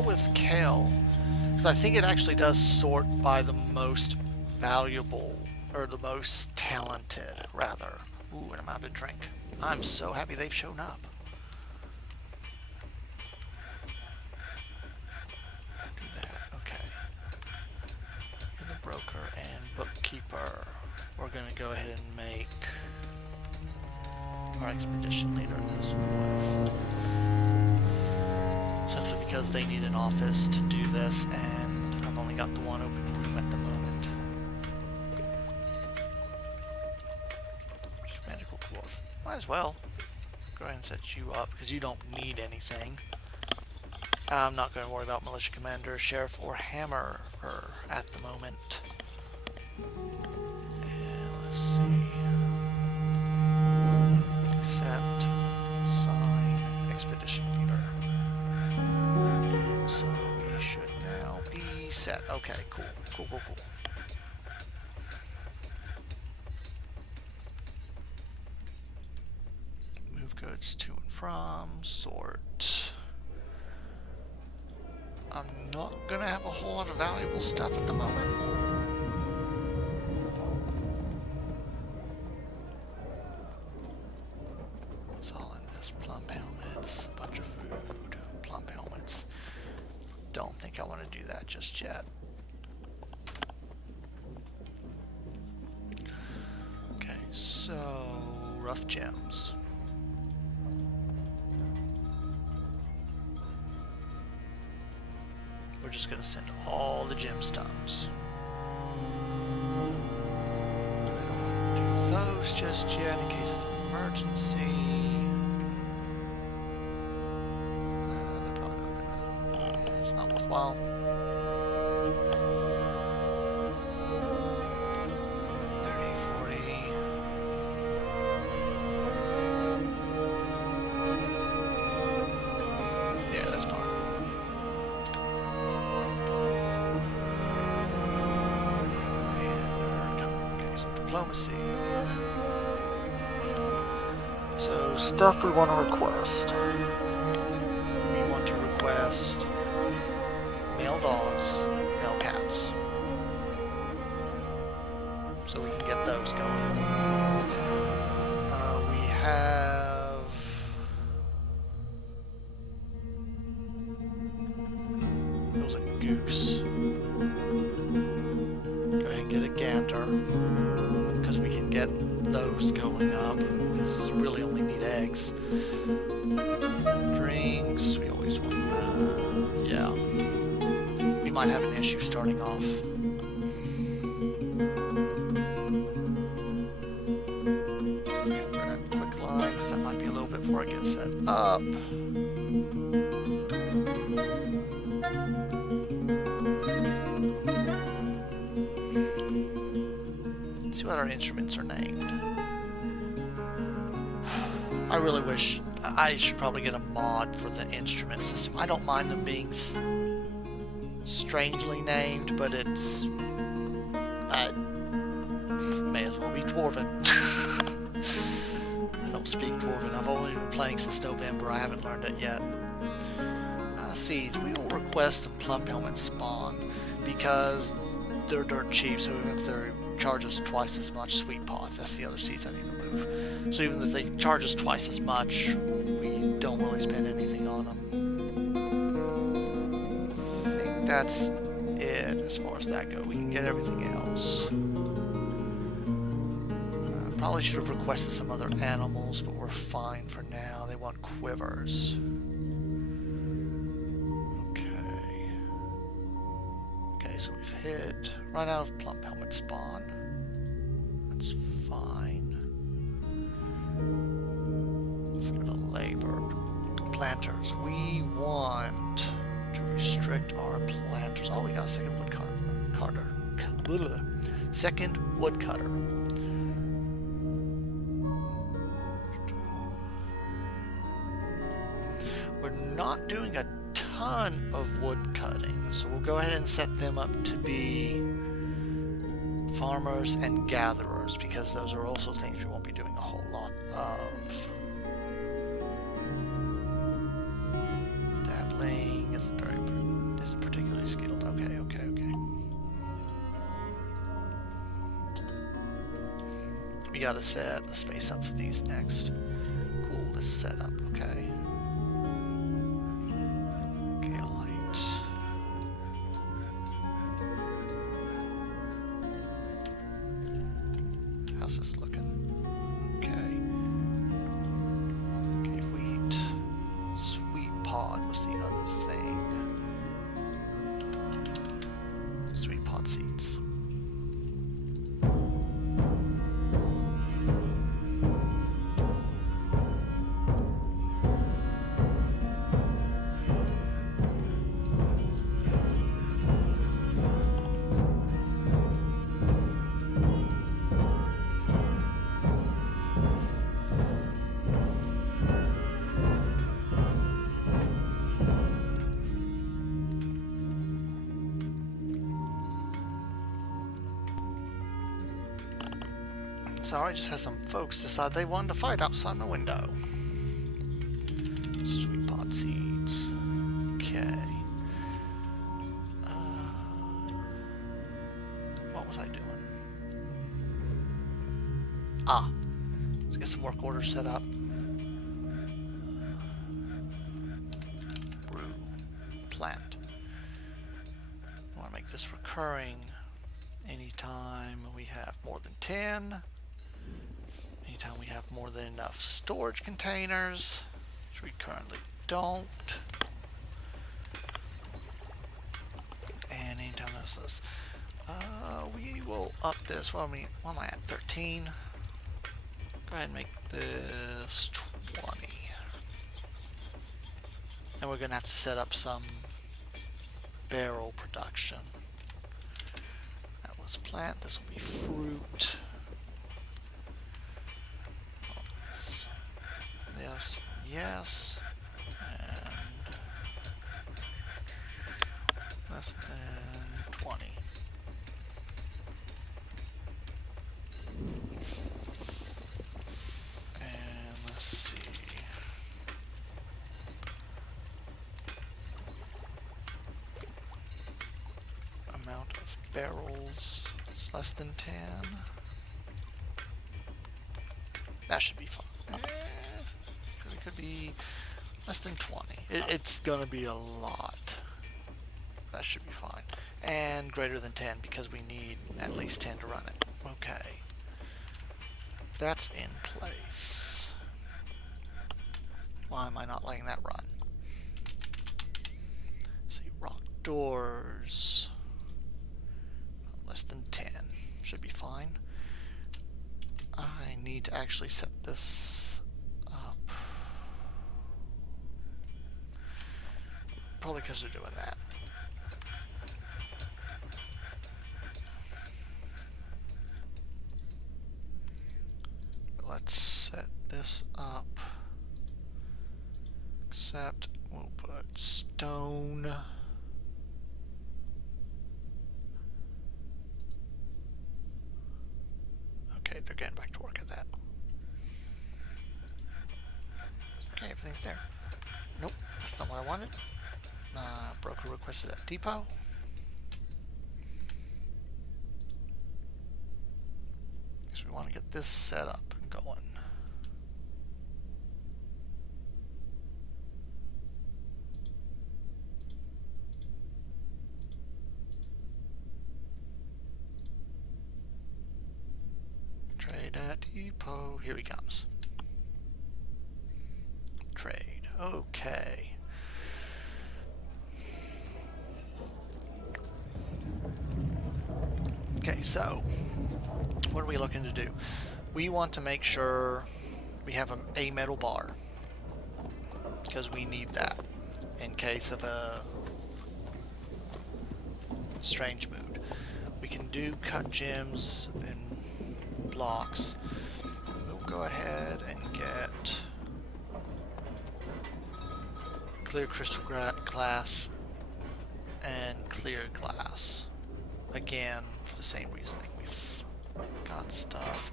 With Kale, because I think it actually does sort by the most valuable, or the most talented, rather. Ooh, and I'm out of drink. I'm so happy they've shown up. Do that, okay. And the broker and bookkeeper. We're going to go ahead and make our expedition leader as well. Essentially because they need an office to do this, and I've only got the one open room at the moment. Medical dwarf. Might as well go ahead and set you up, because you don't need anything. I'm not going to worry about militia commander, sheriff, or hammerer at the moment. And let's see. Accept, sign, expedition leader. And so we should now be set. Okay, cool. Cool, cool, cool. Move goods to and from, sort. I'm not going to have a whole lot of valuable stuff at the moment. What's all in this? Plump helmets, a bunch of food, plump helmets. Don't think I want to do that just yet. Okay, so rough gems. We're just going to send all the gemstones. I don't want to do those just yet in case of emergency. They're probably not going to. It's not worthwhile. 30, 40. Yeah, that's fine. Diplomacy. So stuff we want to request. We want to request male dogs, male cats. So we can get those going. We have there was a goose. Go ahead and get a gander. We can get those going up because you really only need eggs. Drinks, we always want, yeah. We might have an issue starting off. Grab a quick line because that might be a little bit before I get set up. What our instruments are named. I really wish I should probably get a mod for the instrument system. I don't mind them being strangely named, but it's may as well be Dwarven. I don't speak Dwarven. I've only been playing since November. I haven't learned it yet. Seeds. We will request some plump helmet spawn because they're dirt cheap, so even if they charge us twice as much, sweet pot, that's the other seeds I need to move. So even if they charge us twice as much, we don't really spend anything on them. I think that's it as far as that goes. We can get everything else. Probably should have requested some other animals, but we're fine for now. They want quivers. So we've hit right out of plump helmet spawn. That's fine. Let's go to labor. Planters. We want to restrict our planters. Oh, we got a second woodcutter. Second woodcutter. We're not doing a ton of wood cutting, so we'll go ahead and set them up to be farmers and gatherers because those are also things we won't be doing a whole lot of. Dabbling isn't particularly skilled. Okay. We gotta set a space up for these next. Cool, this setup. Okay. How's this looking? Okay. Wheat. Sweet pod was the other thing. Sweet pod seeds. Sorry, just had some folks decide they wanted to fight outside my window. Sweet pot seeds. Okay. What was I doing? Ah, let's get some work orders set up. Brew. Plant. I want to make this recurring anytime we have more than 10. Anytime we have more than enough storage containers, which we currently don't. And anytime this, we will up this. What am I at? 13. Go ahead and make this 20. And we're going to have to set up some barrel production. That was plant. This will be fruit. Yes, yes. And less than 20. And let's see. Amount of barrels is less than 10. That should be fine. It could be less than 20. It's gonna be a lot. That should be fine. And greater than 10 because we need at least 10 to run it. Okay. That's in place. Why am I not letting that run? See, rock doors. Less than 10. Should be fine. I need to actually set this up. Probably because they're doing that. Let's set this up. Except we'll put stone. Okay, they're getting back to work at that. Okay, everything's there. Nope, that's not what I wanted. Broker requested at depot. So we want to get this set up and going. Trade at depot. Here he comes. Trade. Okay. Okay, so what are we looking to do? We want to make sure we have a metal bar because we need that in case of a strange mood. We can do cut gems and blocks. We'll go ahead and get clear crystal glass and clear glass. Again, for the same reasoning. We've got stuff.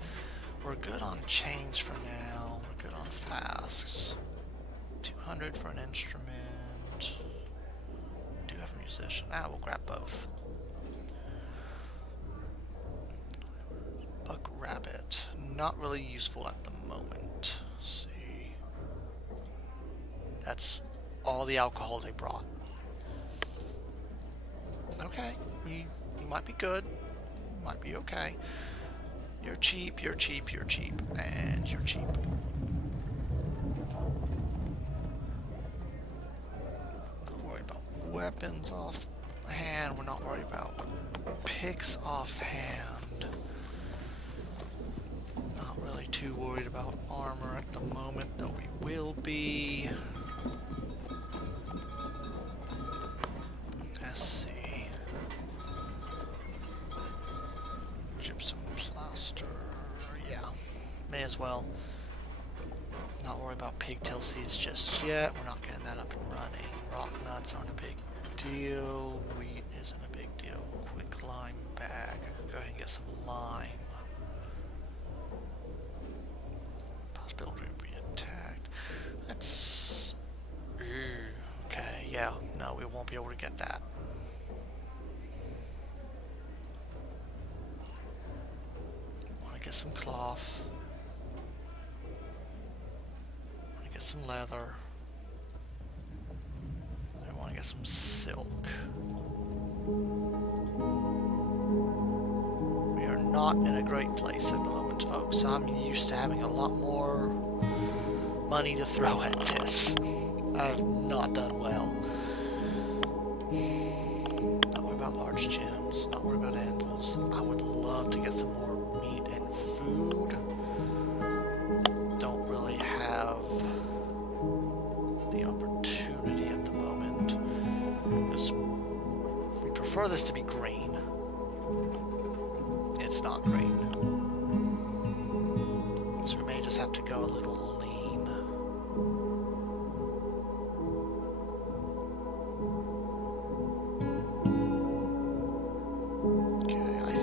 We're good on chains for now. We're good on flasks. 200 for an instrument. Do have a musician. We'll grab both. Buck rabbit. Not really useful at the moment. Let's see. That's all the alcohol they brought. Okay. You might be good. Might be okay. You're cheap, you're cheap, you're cheap, and you're cheap. Not worried about weapons off hand. We're not worried about picks off hand. Not really too worried about armor at the moment, though we will be. Let's see. Gypsum plaster. Yeah, may as well. Not worry about pigtail seeds just yet. We're not getting that up and running. Rock nuts aren't a big deal. Wheat isn't a big deal. Quick lime bag. I could go ahead and get some lime. Want to get some cloth. Want to get some leather. I want to get some silk. We are not in a great place at the moment, folks. I'm used to having a lot more money to throw at this. I've not done well. Not worry about large gems, not worry about anvils. I would love to get some more meat and food. Don't really have the opportunity at the moment. Because we prefer this to be green. It's not green. So we may just have to go a little lean. Okay, I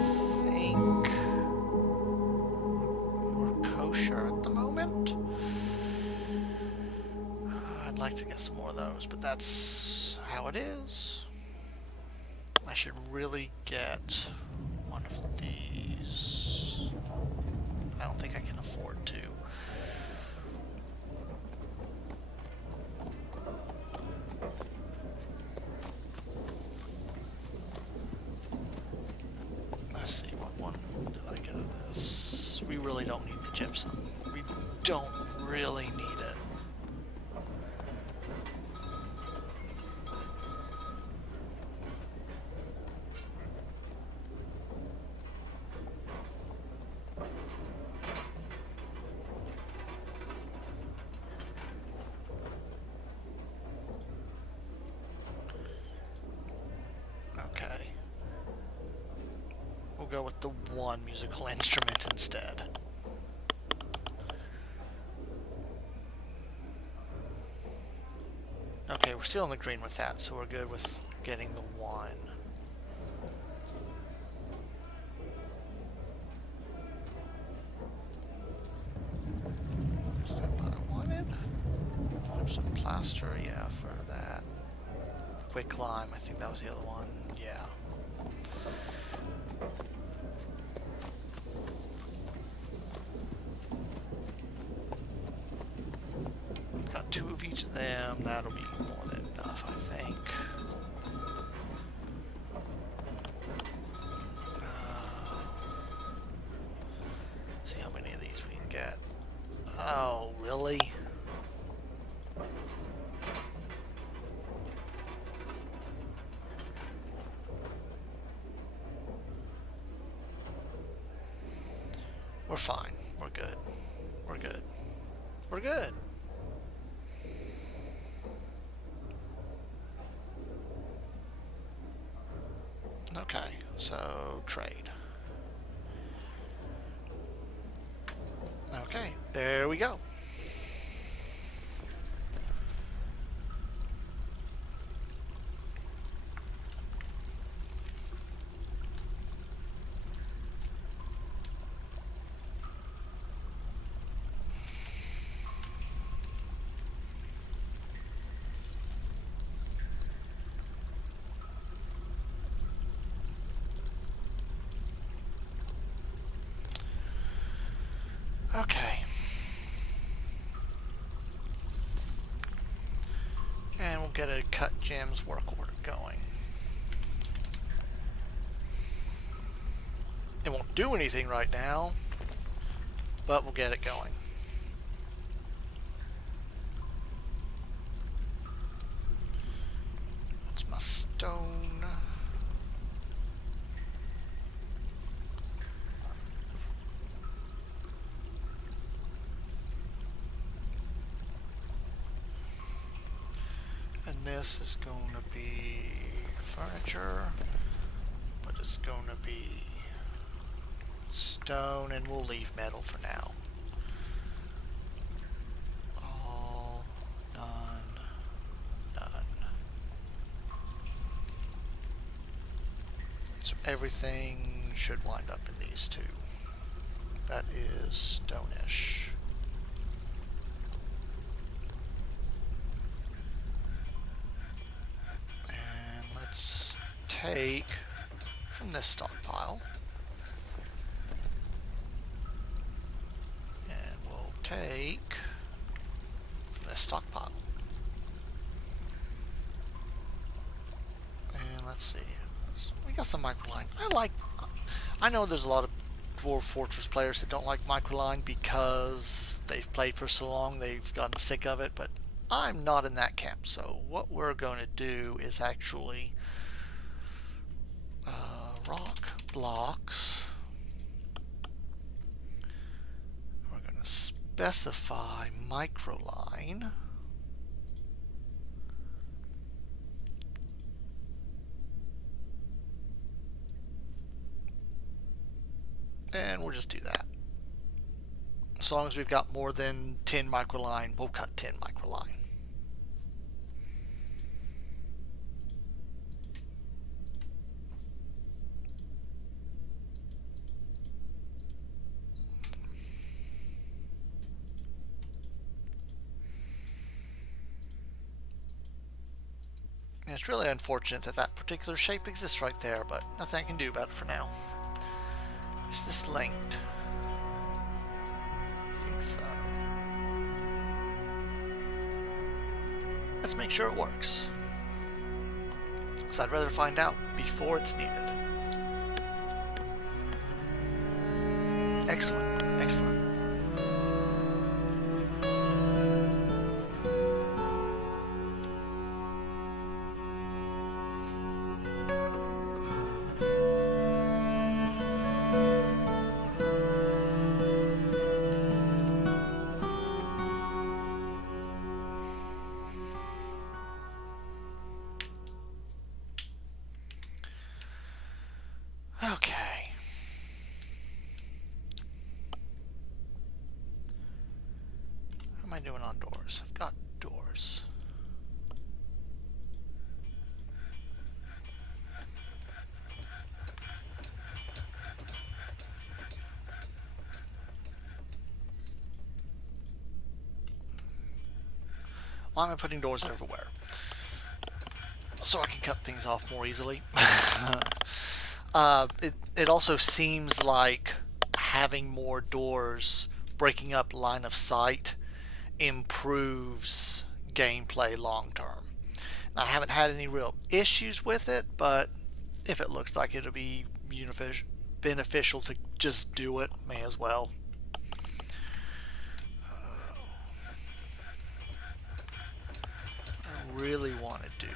think we're kosher at the moment. I'd like to get some more of those, but that's how it is. I should really get one of these. I don't think I can afford to. Let's see, what one did I get of this? We really don't need the gypsum. We don't really need it. Okay. We'll go with the one musical instrument instead. Okay, we're still in the green with that, so we're good with getting the one. Is that what I wanted? Some plaster, yeah, for that. Quick climb, I think that was the other one, yeah. Got 2 of each of them, that'll be more than enough, I think. See how many of these we can get. Oh, really? We're fine. We're good. We're good. We're good. Okay, so trade. Okay, there we go. Okay. And we'll get a cut gems work order going. It won't do anything right now, but we'll get it going. That's my stone. And this is going to be furniture, but it's going to be stone, and we'll leave metal for now. All, none, none. So everything should wind up in these two. That is stonish. And let's take from this stockpile. And we'll take from this stockpile. And let's see. We got some microline. I know there's a lot of Dwarf Fortress players that don't like microline because they've played for so long they've gotten sick of it, but I'm not in that camp. So what we're going to do is actually rock blocks. We're going to specify microline. And we'll just do that. As long as we've got more than 10 microline, we'll cut 10 microline. And it's really unfortunate that that particular shape exists right there, but nothing I can do about it for now. Is this linked? I think so. Let's make sure it works. Because I'd rather find out before it's needed. Excellent, excellent. Okay. How am I doing on doors? I've got doors. Why am I putting doors everywhere? So I can cut things off more easily. It also seems like having more doors breaking up line of sight improves gameplay long term. I haven't had any real issues with it, but if it looks like it'll be beneficial to just do it, may as well. What I really want to do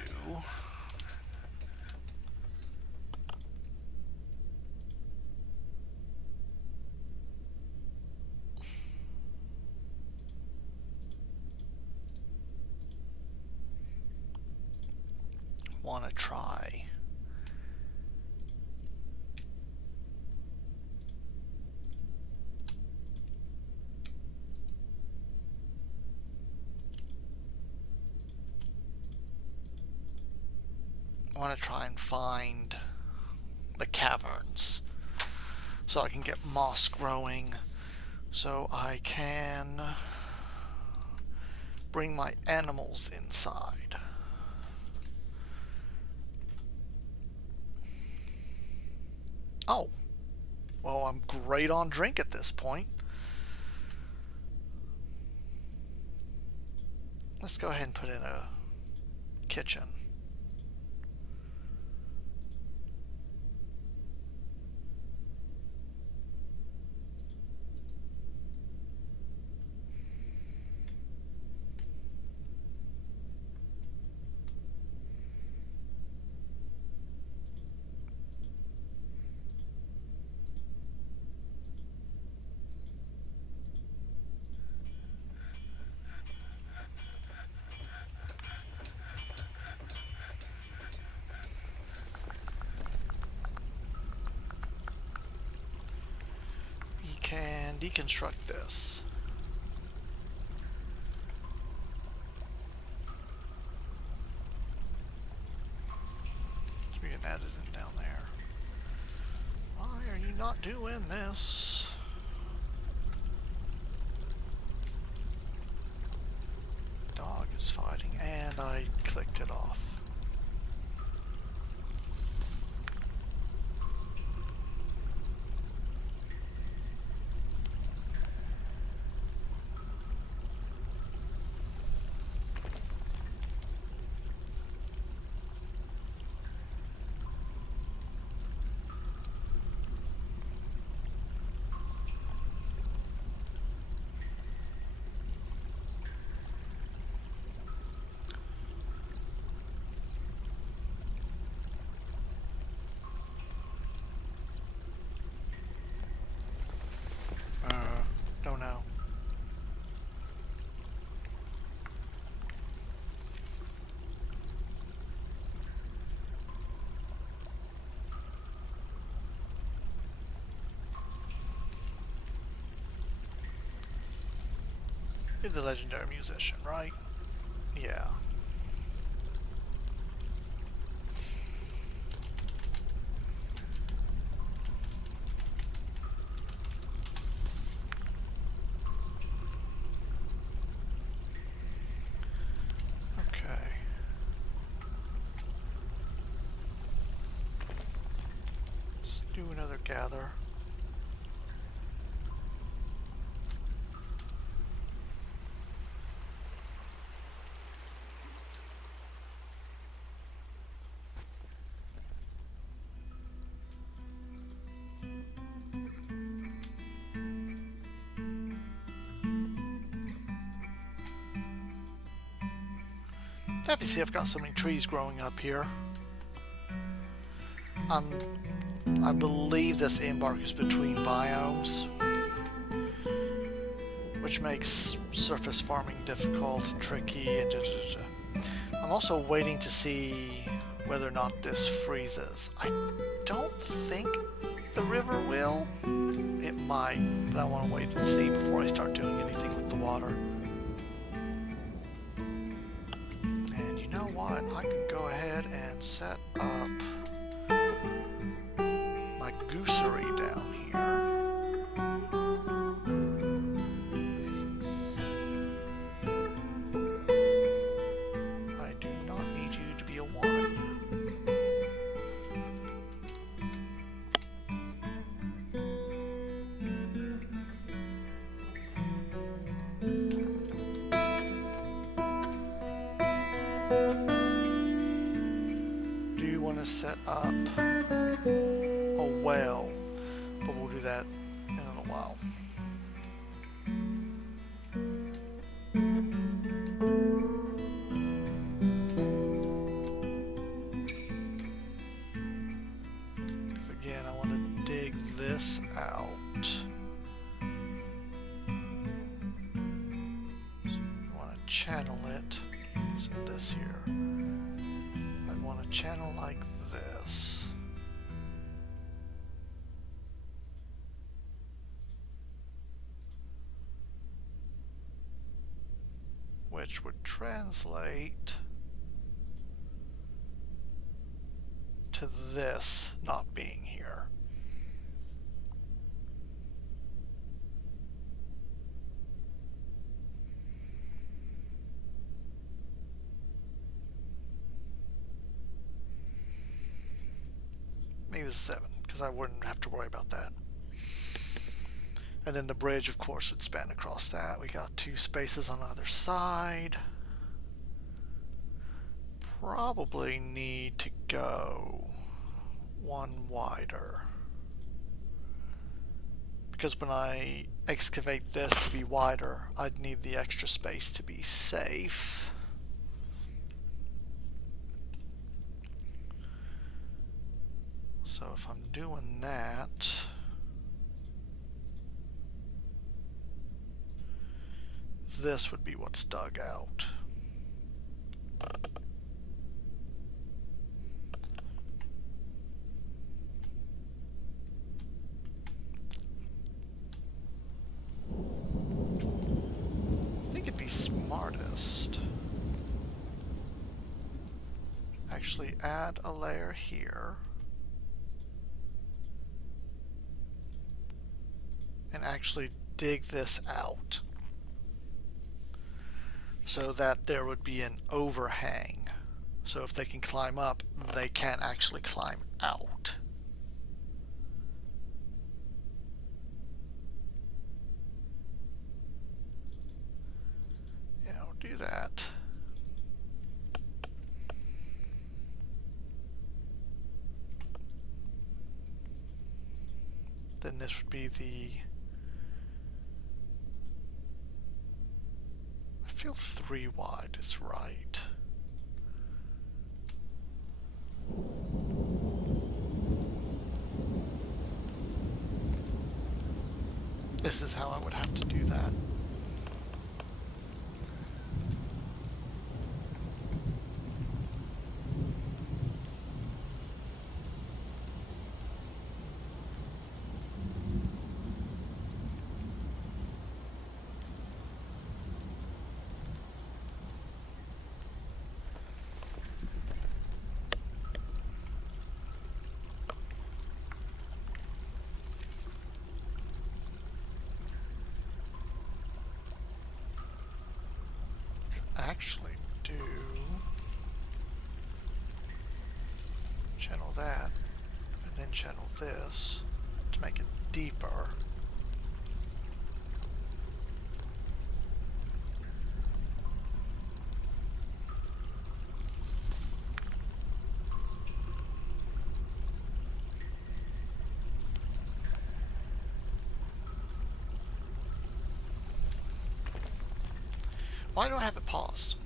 try and find the caverns so I can get moss growing, so I can bring my animals inside. Oh, well, I'm great on drink at this point. Let's go ahead and put in a kitchen. Can deconstruct this. So we can add it in down there. Why are you not doing this? Dog is fighting, and I clicked it off. He's a legendary musician, right? Yeah. Okay. Let's do another gather. Obviously, I've got so many trees growing up here. I believe this embark is between biomes, which makes surface farming difficult and tricky. And I'm also waiting to see whether or not this freezes. I don't think the river will. It might, but I want to wait and see before I start doing anything with the water. And you know what? I could go ahead and set up my goosery down here. I do not need you to be a one. Do you want to set up a well? But we'll do that in a little while. Because again, I want to dig this out. Channel it. So this here. I want a channel like this. Which would translate to this not being here. Maybe this is 7, because I wouldn't have to worry about that. And then the bridge, of course, would span across that. We got 2 spaces on either side. Probably need to go 1 wider. Because when I excavate this to be wider, I'd need the extra space to be safe. So if I'm doing that, this would be what's dug out. I think it'd be smartest. Actually add a layer here. And actually dig this out so that there would be an overhang. So if they can climb up, they can't actually climb out. Yeah, we'll do that. Then this would be the... I feel 3 wide is right. This is how I would have to do that. actually do channel that and then channel this to make it deeper. Why do I have it paused?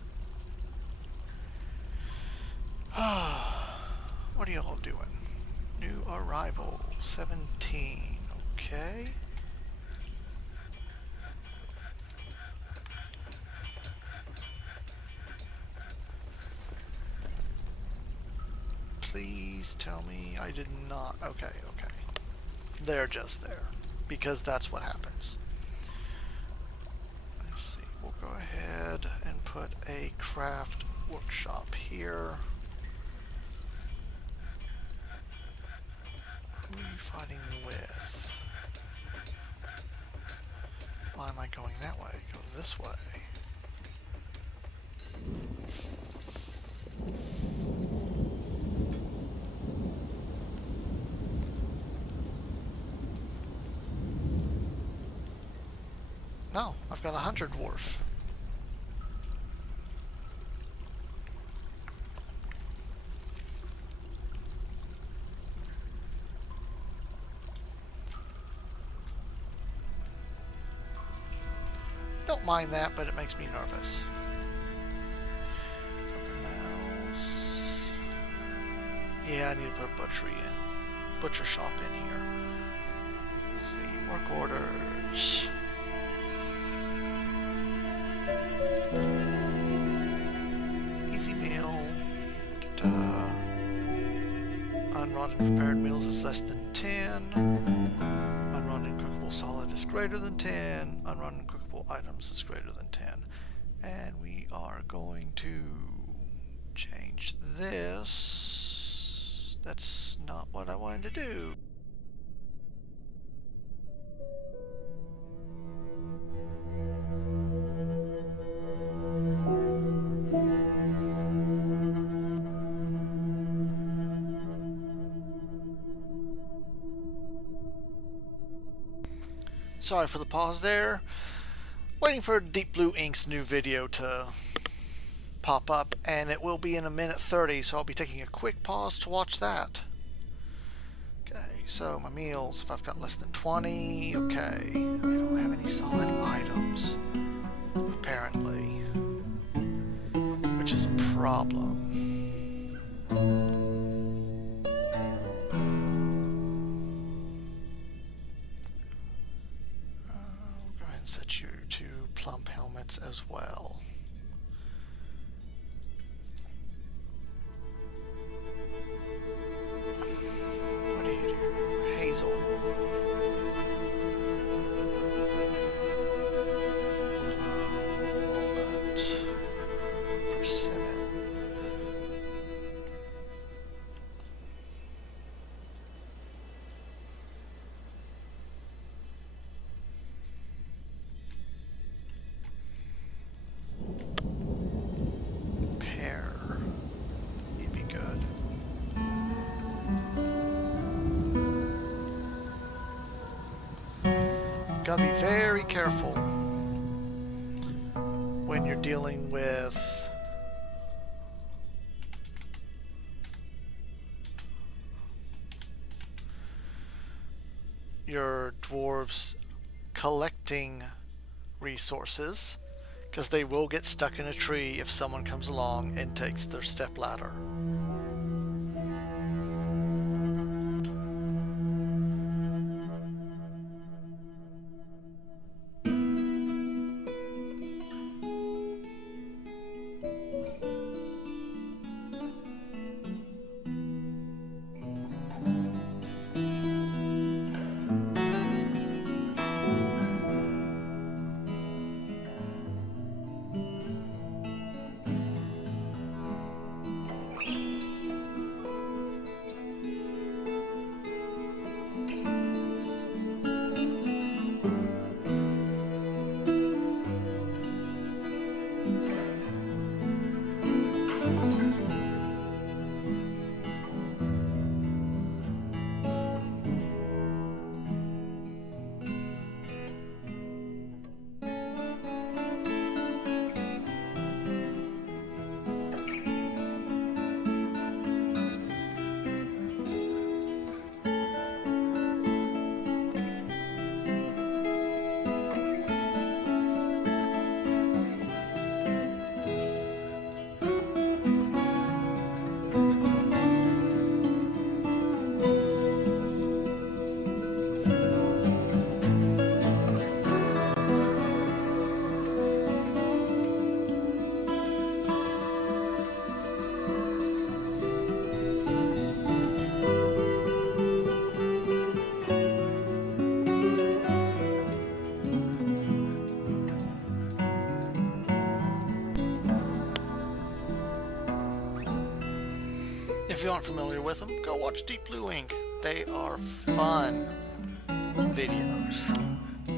What are y'all doing? New arrival, 17. Okay. Please tell me I did not. Okay, okay. They're just there. Because that's what happens. Let's see. We'll go ahead and put a craft workshop here. Who are you fighting with? Why am I going that way? Go this way. No, I've got a hunter dwarf. Don't mind that, but it makes me nervous. Something else. Yeah, I need to put a butchery in. Butcher shop in here. Let's see, work orders. Easy meal. Ta-ta. Unrotten prepared meals is less than 10. Unrotten cookable solid is greater than 10. Unrotten cookable items is greater than 10. And we are going to change this. That's not what I wanted to do. Sorry for the pause there. Waiting for Deep Blue Ink's new video to pop up, and it will be in 1:30, so I'll be taking a quick pause to watch that. Okay, so my meals, if I've got less than 20, okay. I don't have any solid items, apparently, which is a problem. Set you to plump helmets as well. What do you do? Hazel. Willow, walnut, persimmon. Gotta be very careful when you're dealing with your dwarves collecting resources, because they will get stuck in a tree if someone comes along and takes their step ladder. If you aren't familiar with them, go watch Deep Blue Ink. They are fun videos.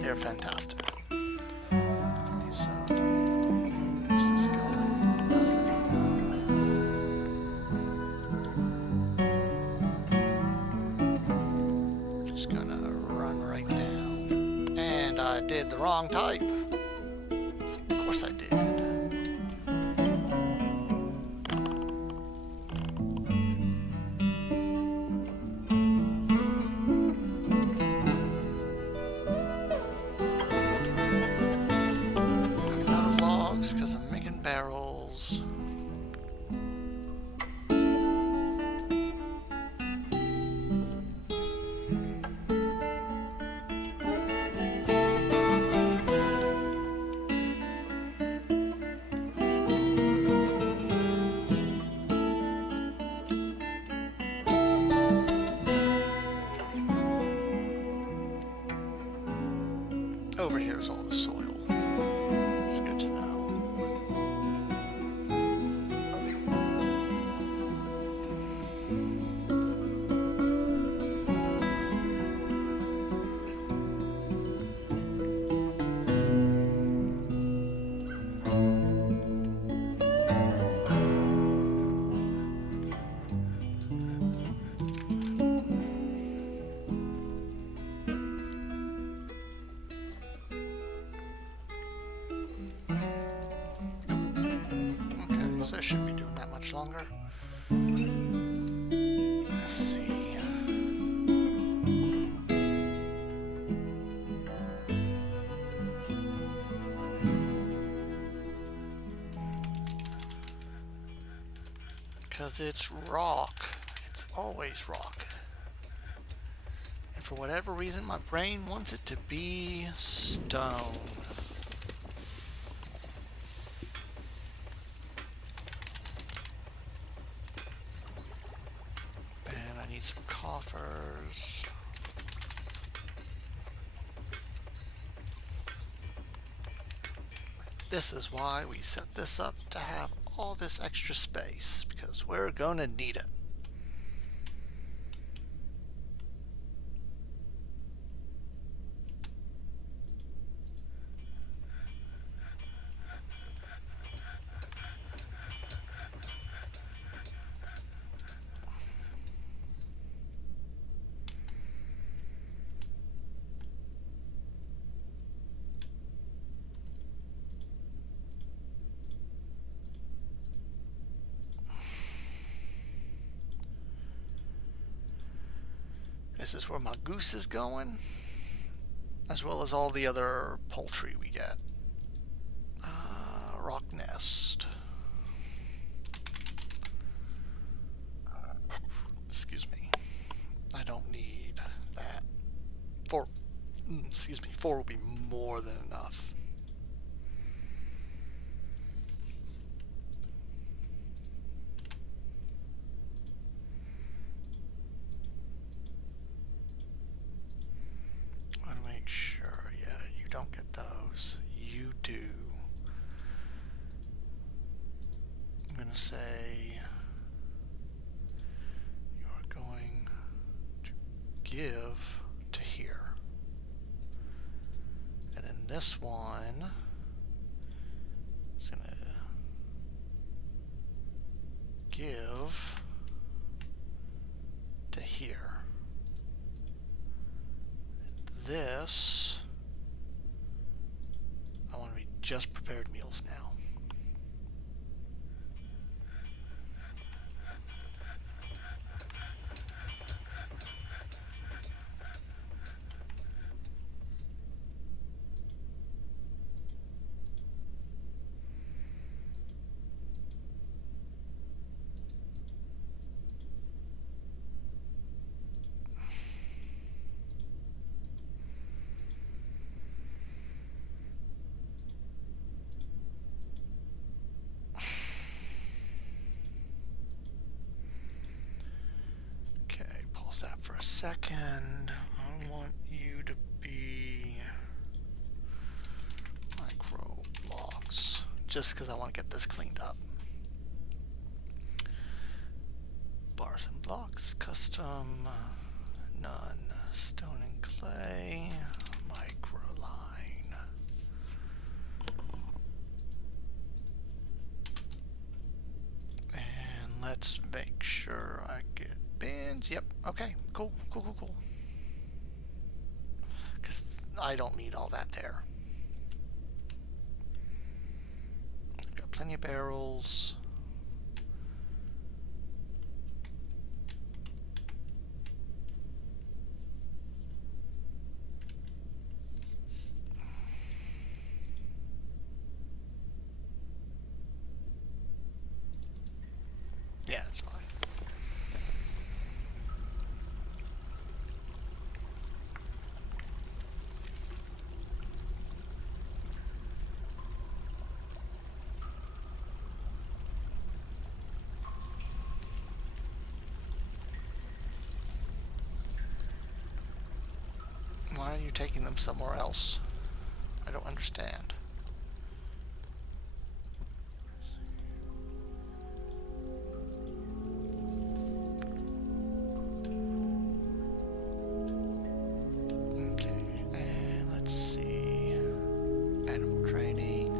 They're fantastic. Okay, so where's this going? Nothing. We're just gonna run right down. And I did the wrong type. Of course I did. Because I'm making barrels. Over here is all the soil. It's good to know. So I shouldn't be doing that much longer. Let's see. Because it's rock. It's always rock. And for whatever reason, my brain wants it to be stone. Some coffers. This is why we set this up to have all this extra space, because we're gonna need it. This is where my goose is going, as well as all the other poultry we get. Rock nest. Excuse me. I don't need that. Four will be more than enough. Don't get those. You do. I'm going to say you're going to give to here. And then this one is going to give to here. And this just prepared meals now. That for a second. I want you to be micro blocks, just because I want to get this cleaned up. Bar Custom, none. Stone and clay, microline. And let's make sure I get bins. Yep, okay, cool. Because I don't need all that there. I've got plenty of barrels. Yeah, it's fine. Why are you taking them somewhere else? I don't understand. Okay, and let's see. Animal training.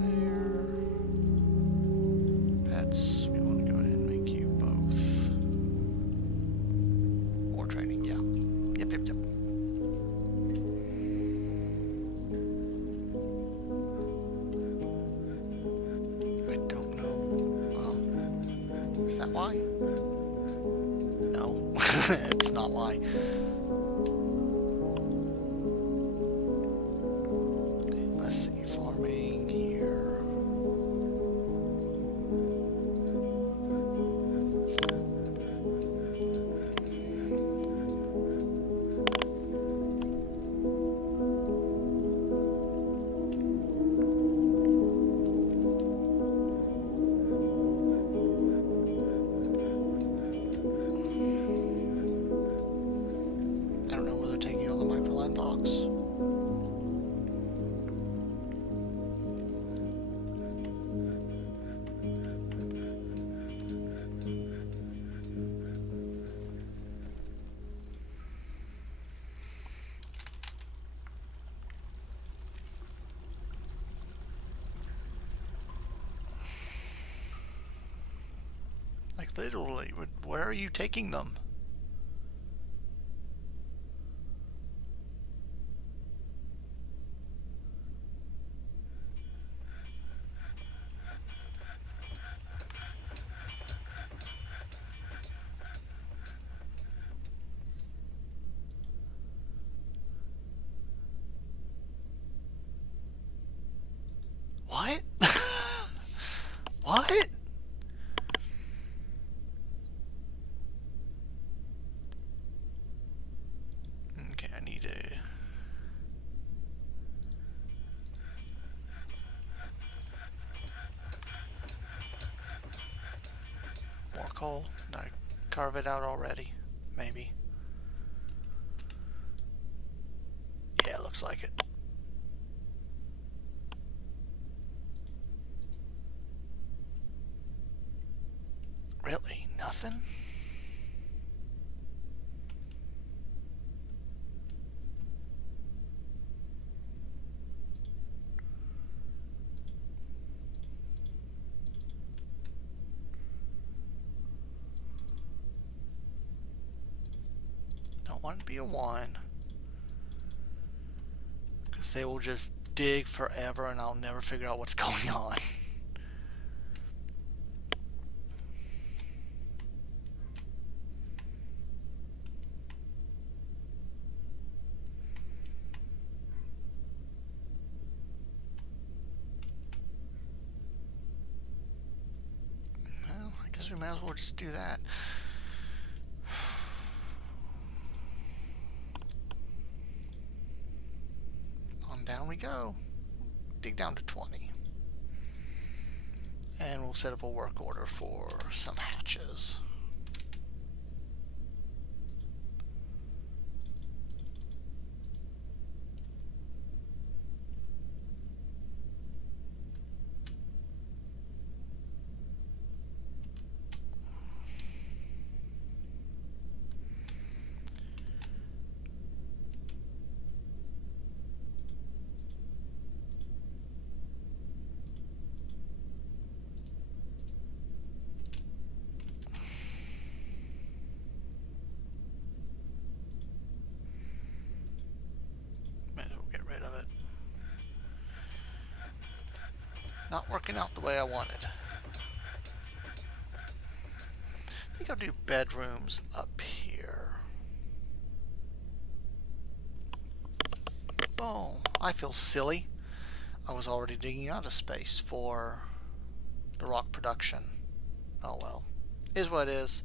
There. Pets, we want to go ahead and make you both. Or training, yeah. Yep. I don't know. Is that why? No, it's not why. Let's see, farming here. I don't know whether taking all the microline blocks. Like literally, where are you taking them? What? What? Okay, I need a... more coal. Did I carve it out already? Maybe. Yeah, looks like it. Really? Nothing? Don't want it to be a 1. Because they will just dig forever and I'll never figure out what's going on. Well, I guess we might as well just do that. On down we go. Dig down to 20. And we'll set up a work order for some hatches. Not working out the way I wanted. I think I'll do bedrooms up here. Oh, I feel silly. I was already digging out a space for the rock production. Oh well. Is what it is.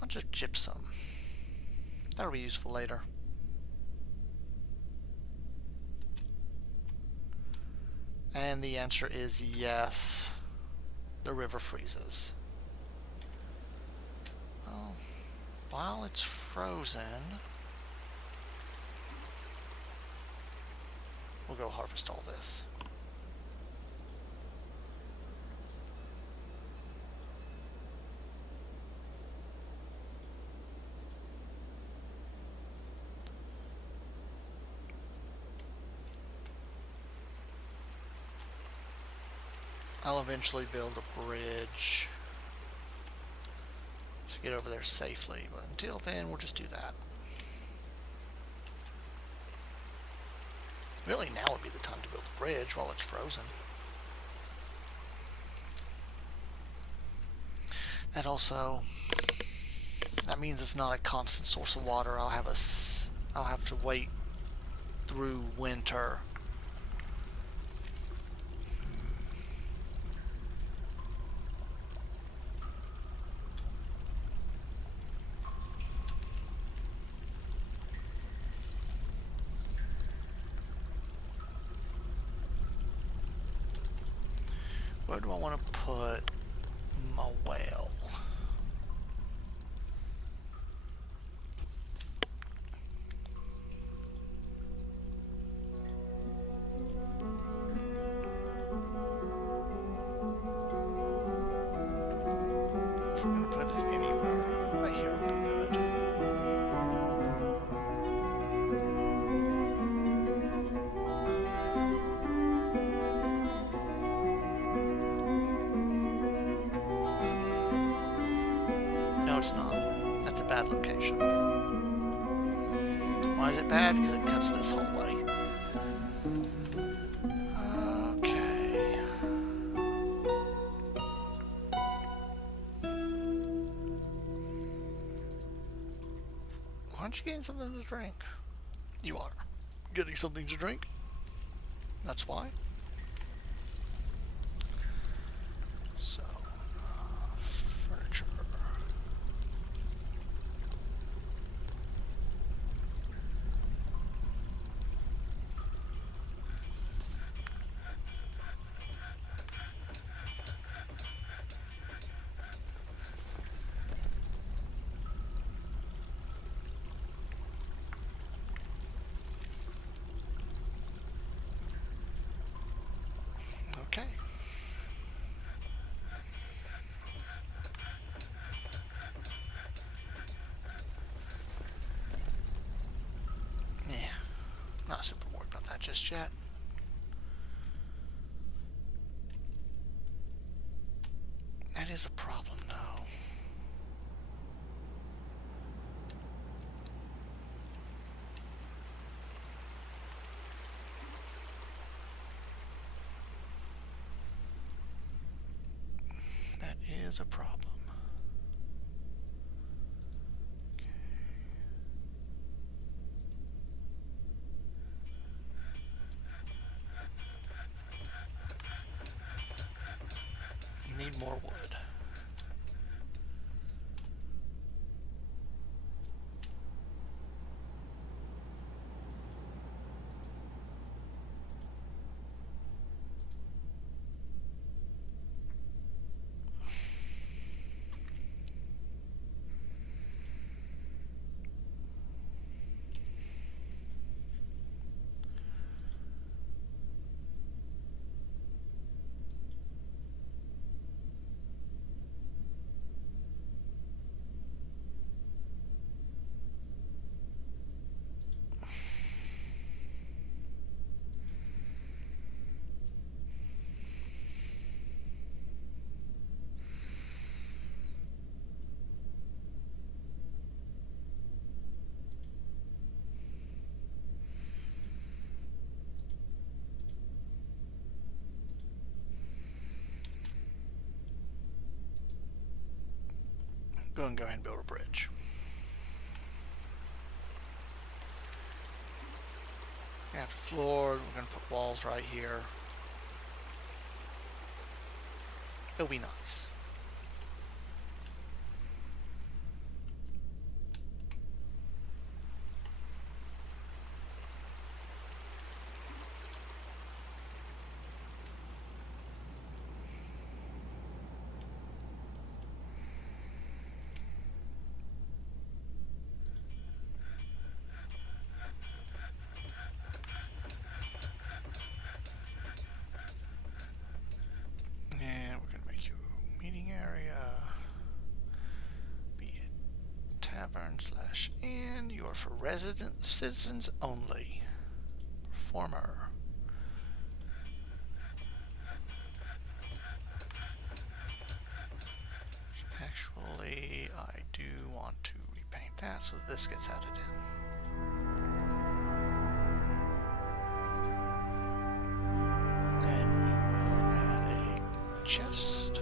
Bunch of gypsum. That'll be useful later. And the answer is yes. The river freezes. Oh, while it's frozen, we'll go harvest all this. I'll eventually build a bridge to get over there safely, but until then, we'll just do that. Really, now would be the time to build a bridge while it's frozen. That means it's not a constant source of water. I'll have to wait through winter. Where do I want to put my well? If we're going to put it anywhere, right here would be good. No, it's not. That's a bad location. Why is it bad? Because it cuts this whole way. Okay. Aren't you getting something to drink? You are. Getting something to drink? That's why. So, furniture. Okay. Yeah, not super worried about that just yet. That is a problem, though. That is a problem. Need more wood. go and build a bridge. After floor, we're going to put walls right here. It'll be nice. Tavern/inn. You are for resident citizens only. Performer. Actually, I do want to repaint that so this gets added in. Then we will add a chest.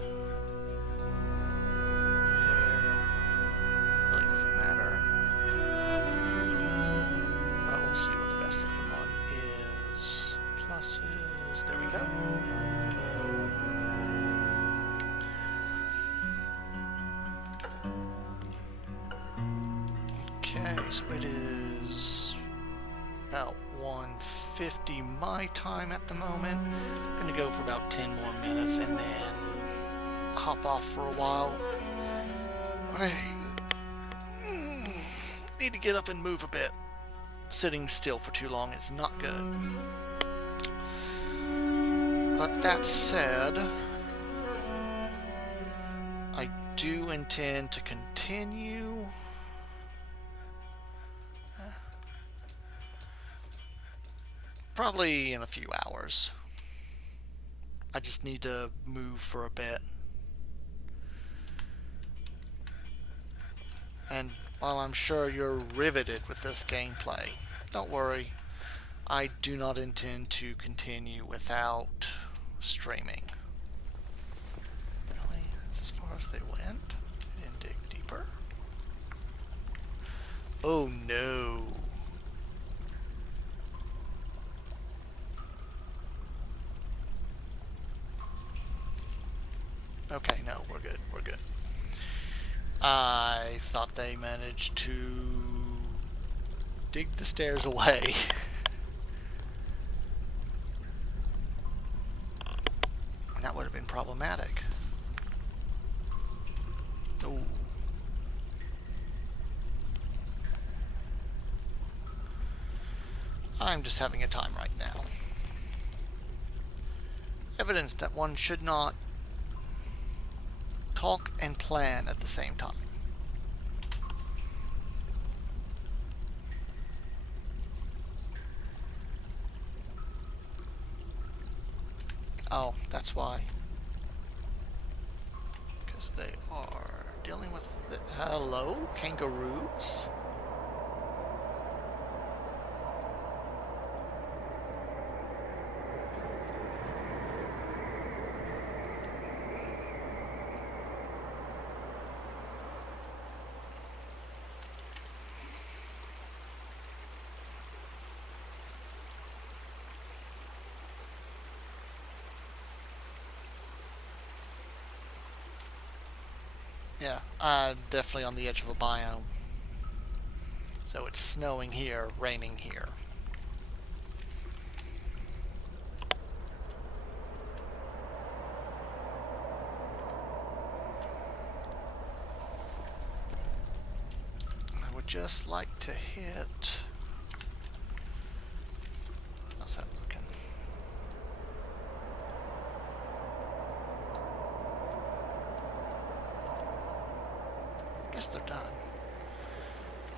So it is about 1:50 my time at the moment. I'm going to go for about 10 more minutes and then hop off for a while. I need to get up and move a bit. Sitting still for too long is not good. But that said, I do intend to continue. Probably in a few hours. I just need to move for a bit. And while I'm sure you're riveted with this gameplay, don't worry. I do not intend to continue without streaming. Really? That's as far as they went? They didn't dig deeper? Oh no. Okay, no, we're good, we're good. I thought they managed to dig the stairs away. That would have been problematic. Oh. I'm just having a time right now. Evidence that one should not talk and plan at the same time. Oh, that's why. Because they are dealing with the... Hello, kangaroos? Yeah, definitely on the edge of a biome. So it's snowing here, raining here. I would just like to hit... How's that looking? Guess they're done.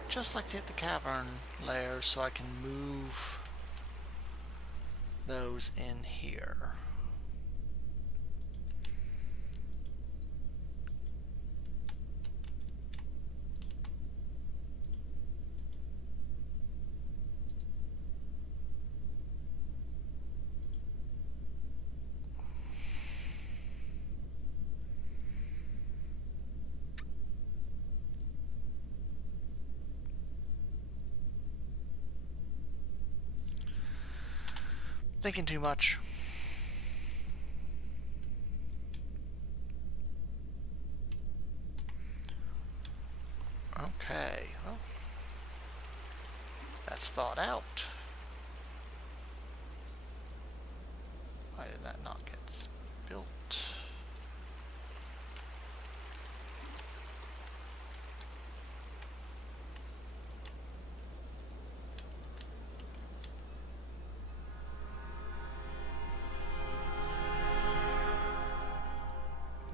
Just like to hit the cavern layers so I can move those in here. Thinking too much. Okay, well, that's thought out. Why did that not get built?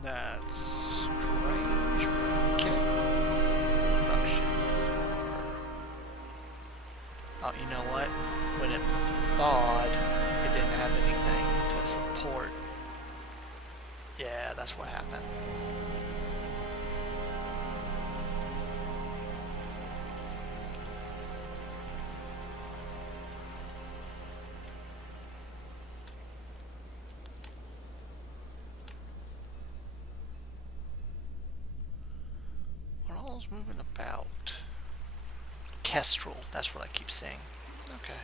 That's strange, but okay. Production floor. Oh, you know what? When it thawed, it didn't have anything to support. Yeah, that's what happened. We're all moving about. Kestrel, that's what I keep saying. Okay.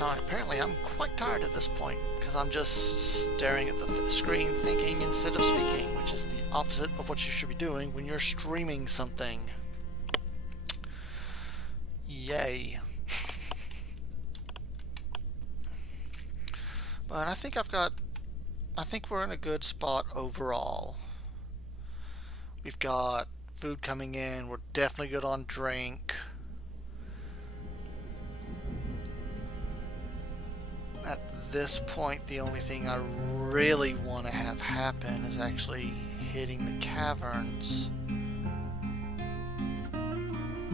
Apparently I'm quite tired at this point because I'm just staring at the screen thinking instead of speaking, which is the opposite of what you should be doing when you're streaming something. Yay. But I think we're in a good spot overall. We've got food coming in, we're definitely good on drink. At this point, the only thing I really want to have happen is actually hitting the caverns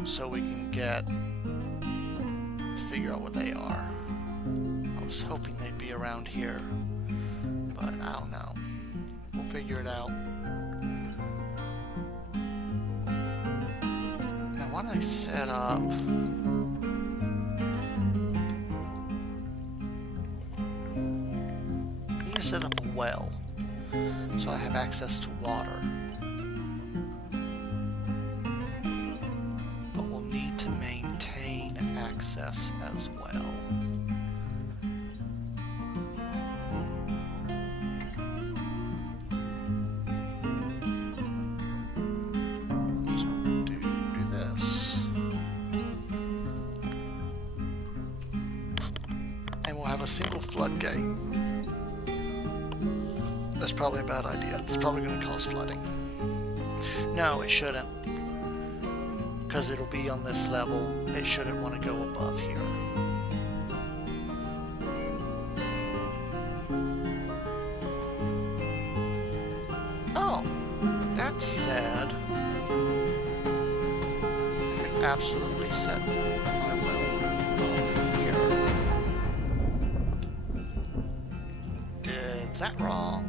so we can figure out what they are. I was hoping they'd be around here, but I don't know. We'll figure it out. Now, why don't I set up... set up a well so I have access to water, but we'll need to maintain access as well. So we'll do this, and we'll have a single floodgate. That's probably a bad idea. It's probably going to cause flooding. No, it shouldn't. Because it'll be on this level. It shouldn't want to go above here. Oh, that's sad. I could absolutely set my well over here. Did that wrong.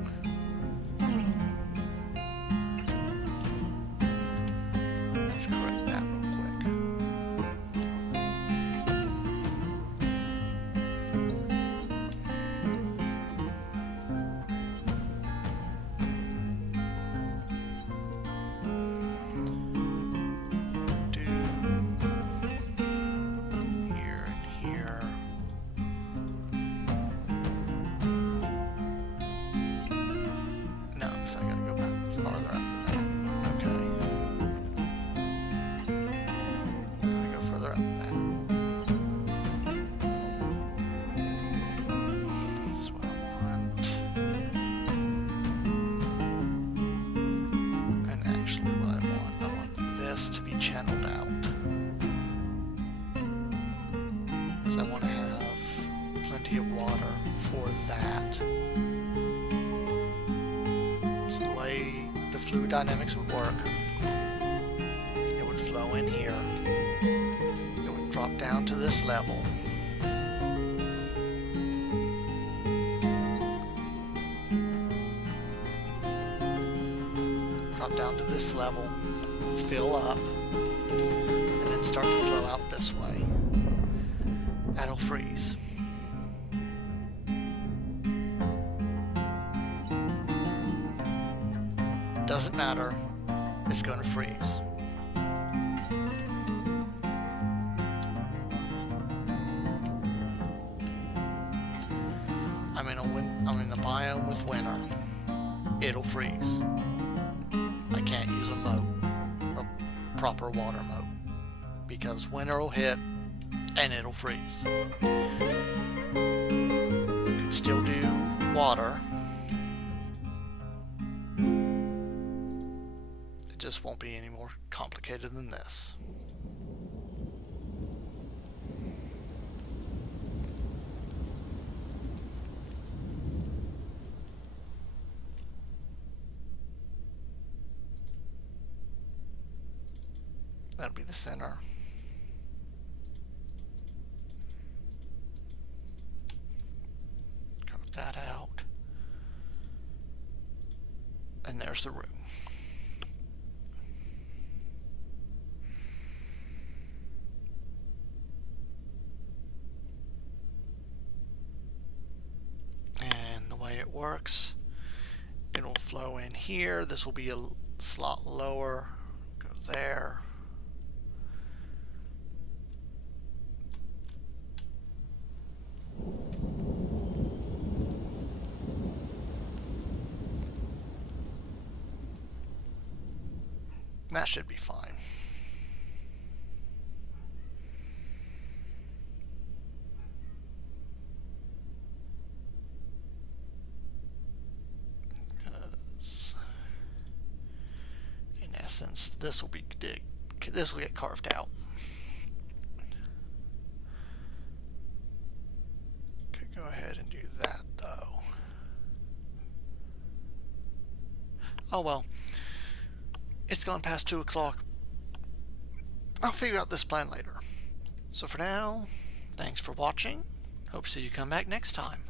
farther out than that. Okay. Gotta go further out than that. That's what I want. And actually what I want this to be channeled out. Because I want to have plenty of water for that. So the way the fluid dynamics would work, it would flow in here, it would drop down to this level, drop down to this level, fill up, and then start to flow out this way. That'll freeze. Doesn't matter, it's going to freeze. I'm in a biome with winter. It'll freeze. I can't use a moat, a proper water moat, because winter will hit and it'll freeze. Could still do water. It just won't be any more complicated than this. That'll be the center. Carve that out. And there's the room. And the way it works, it'll flow in here. This will be a slot lower. Go there. That should be fine. Because in essence, this will get carved out. Could go ahead and do that though. Oh well. It's gone past 2 o'clock. I'll figure out this plan later. So for now, thanks for watching. Hope to see you come back next time.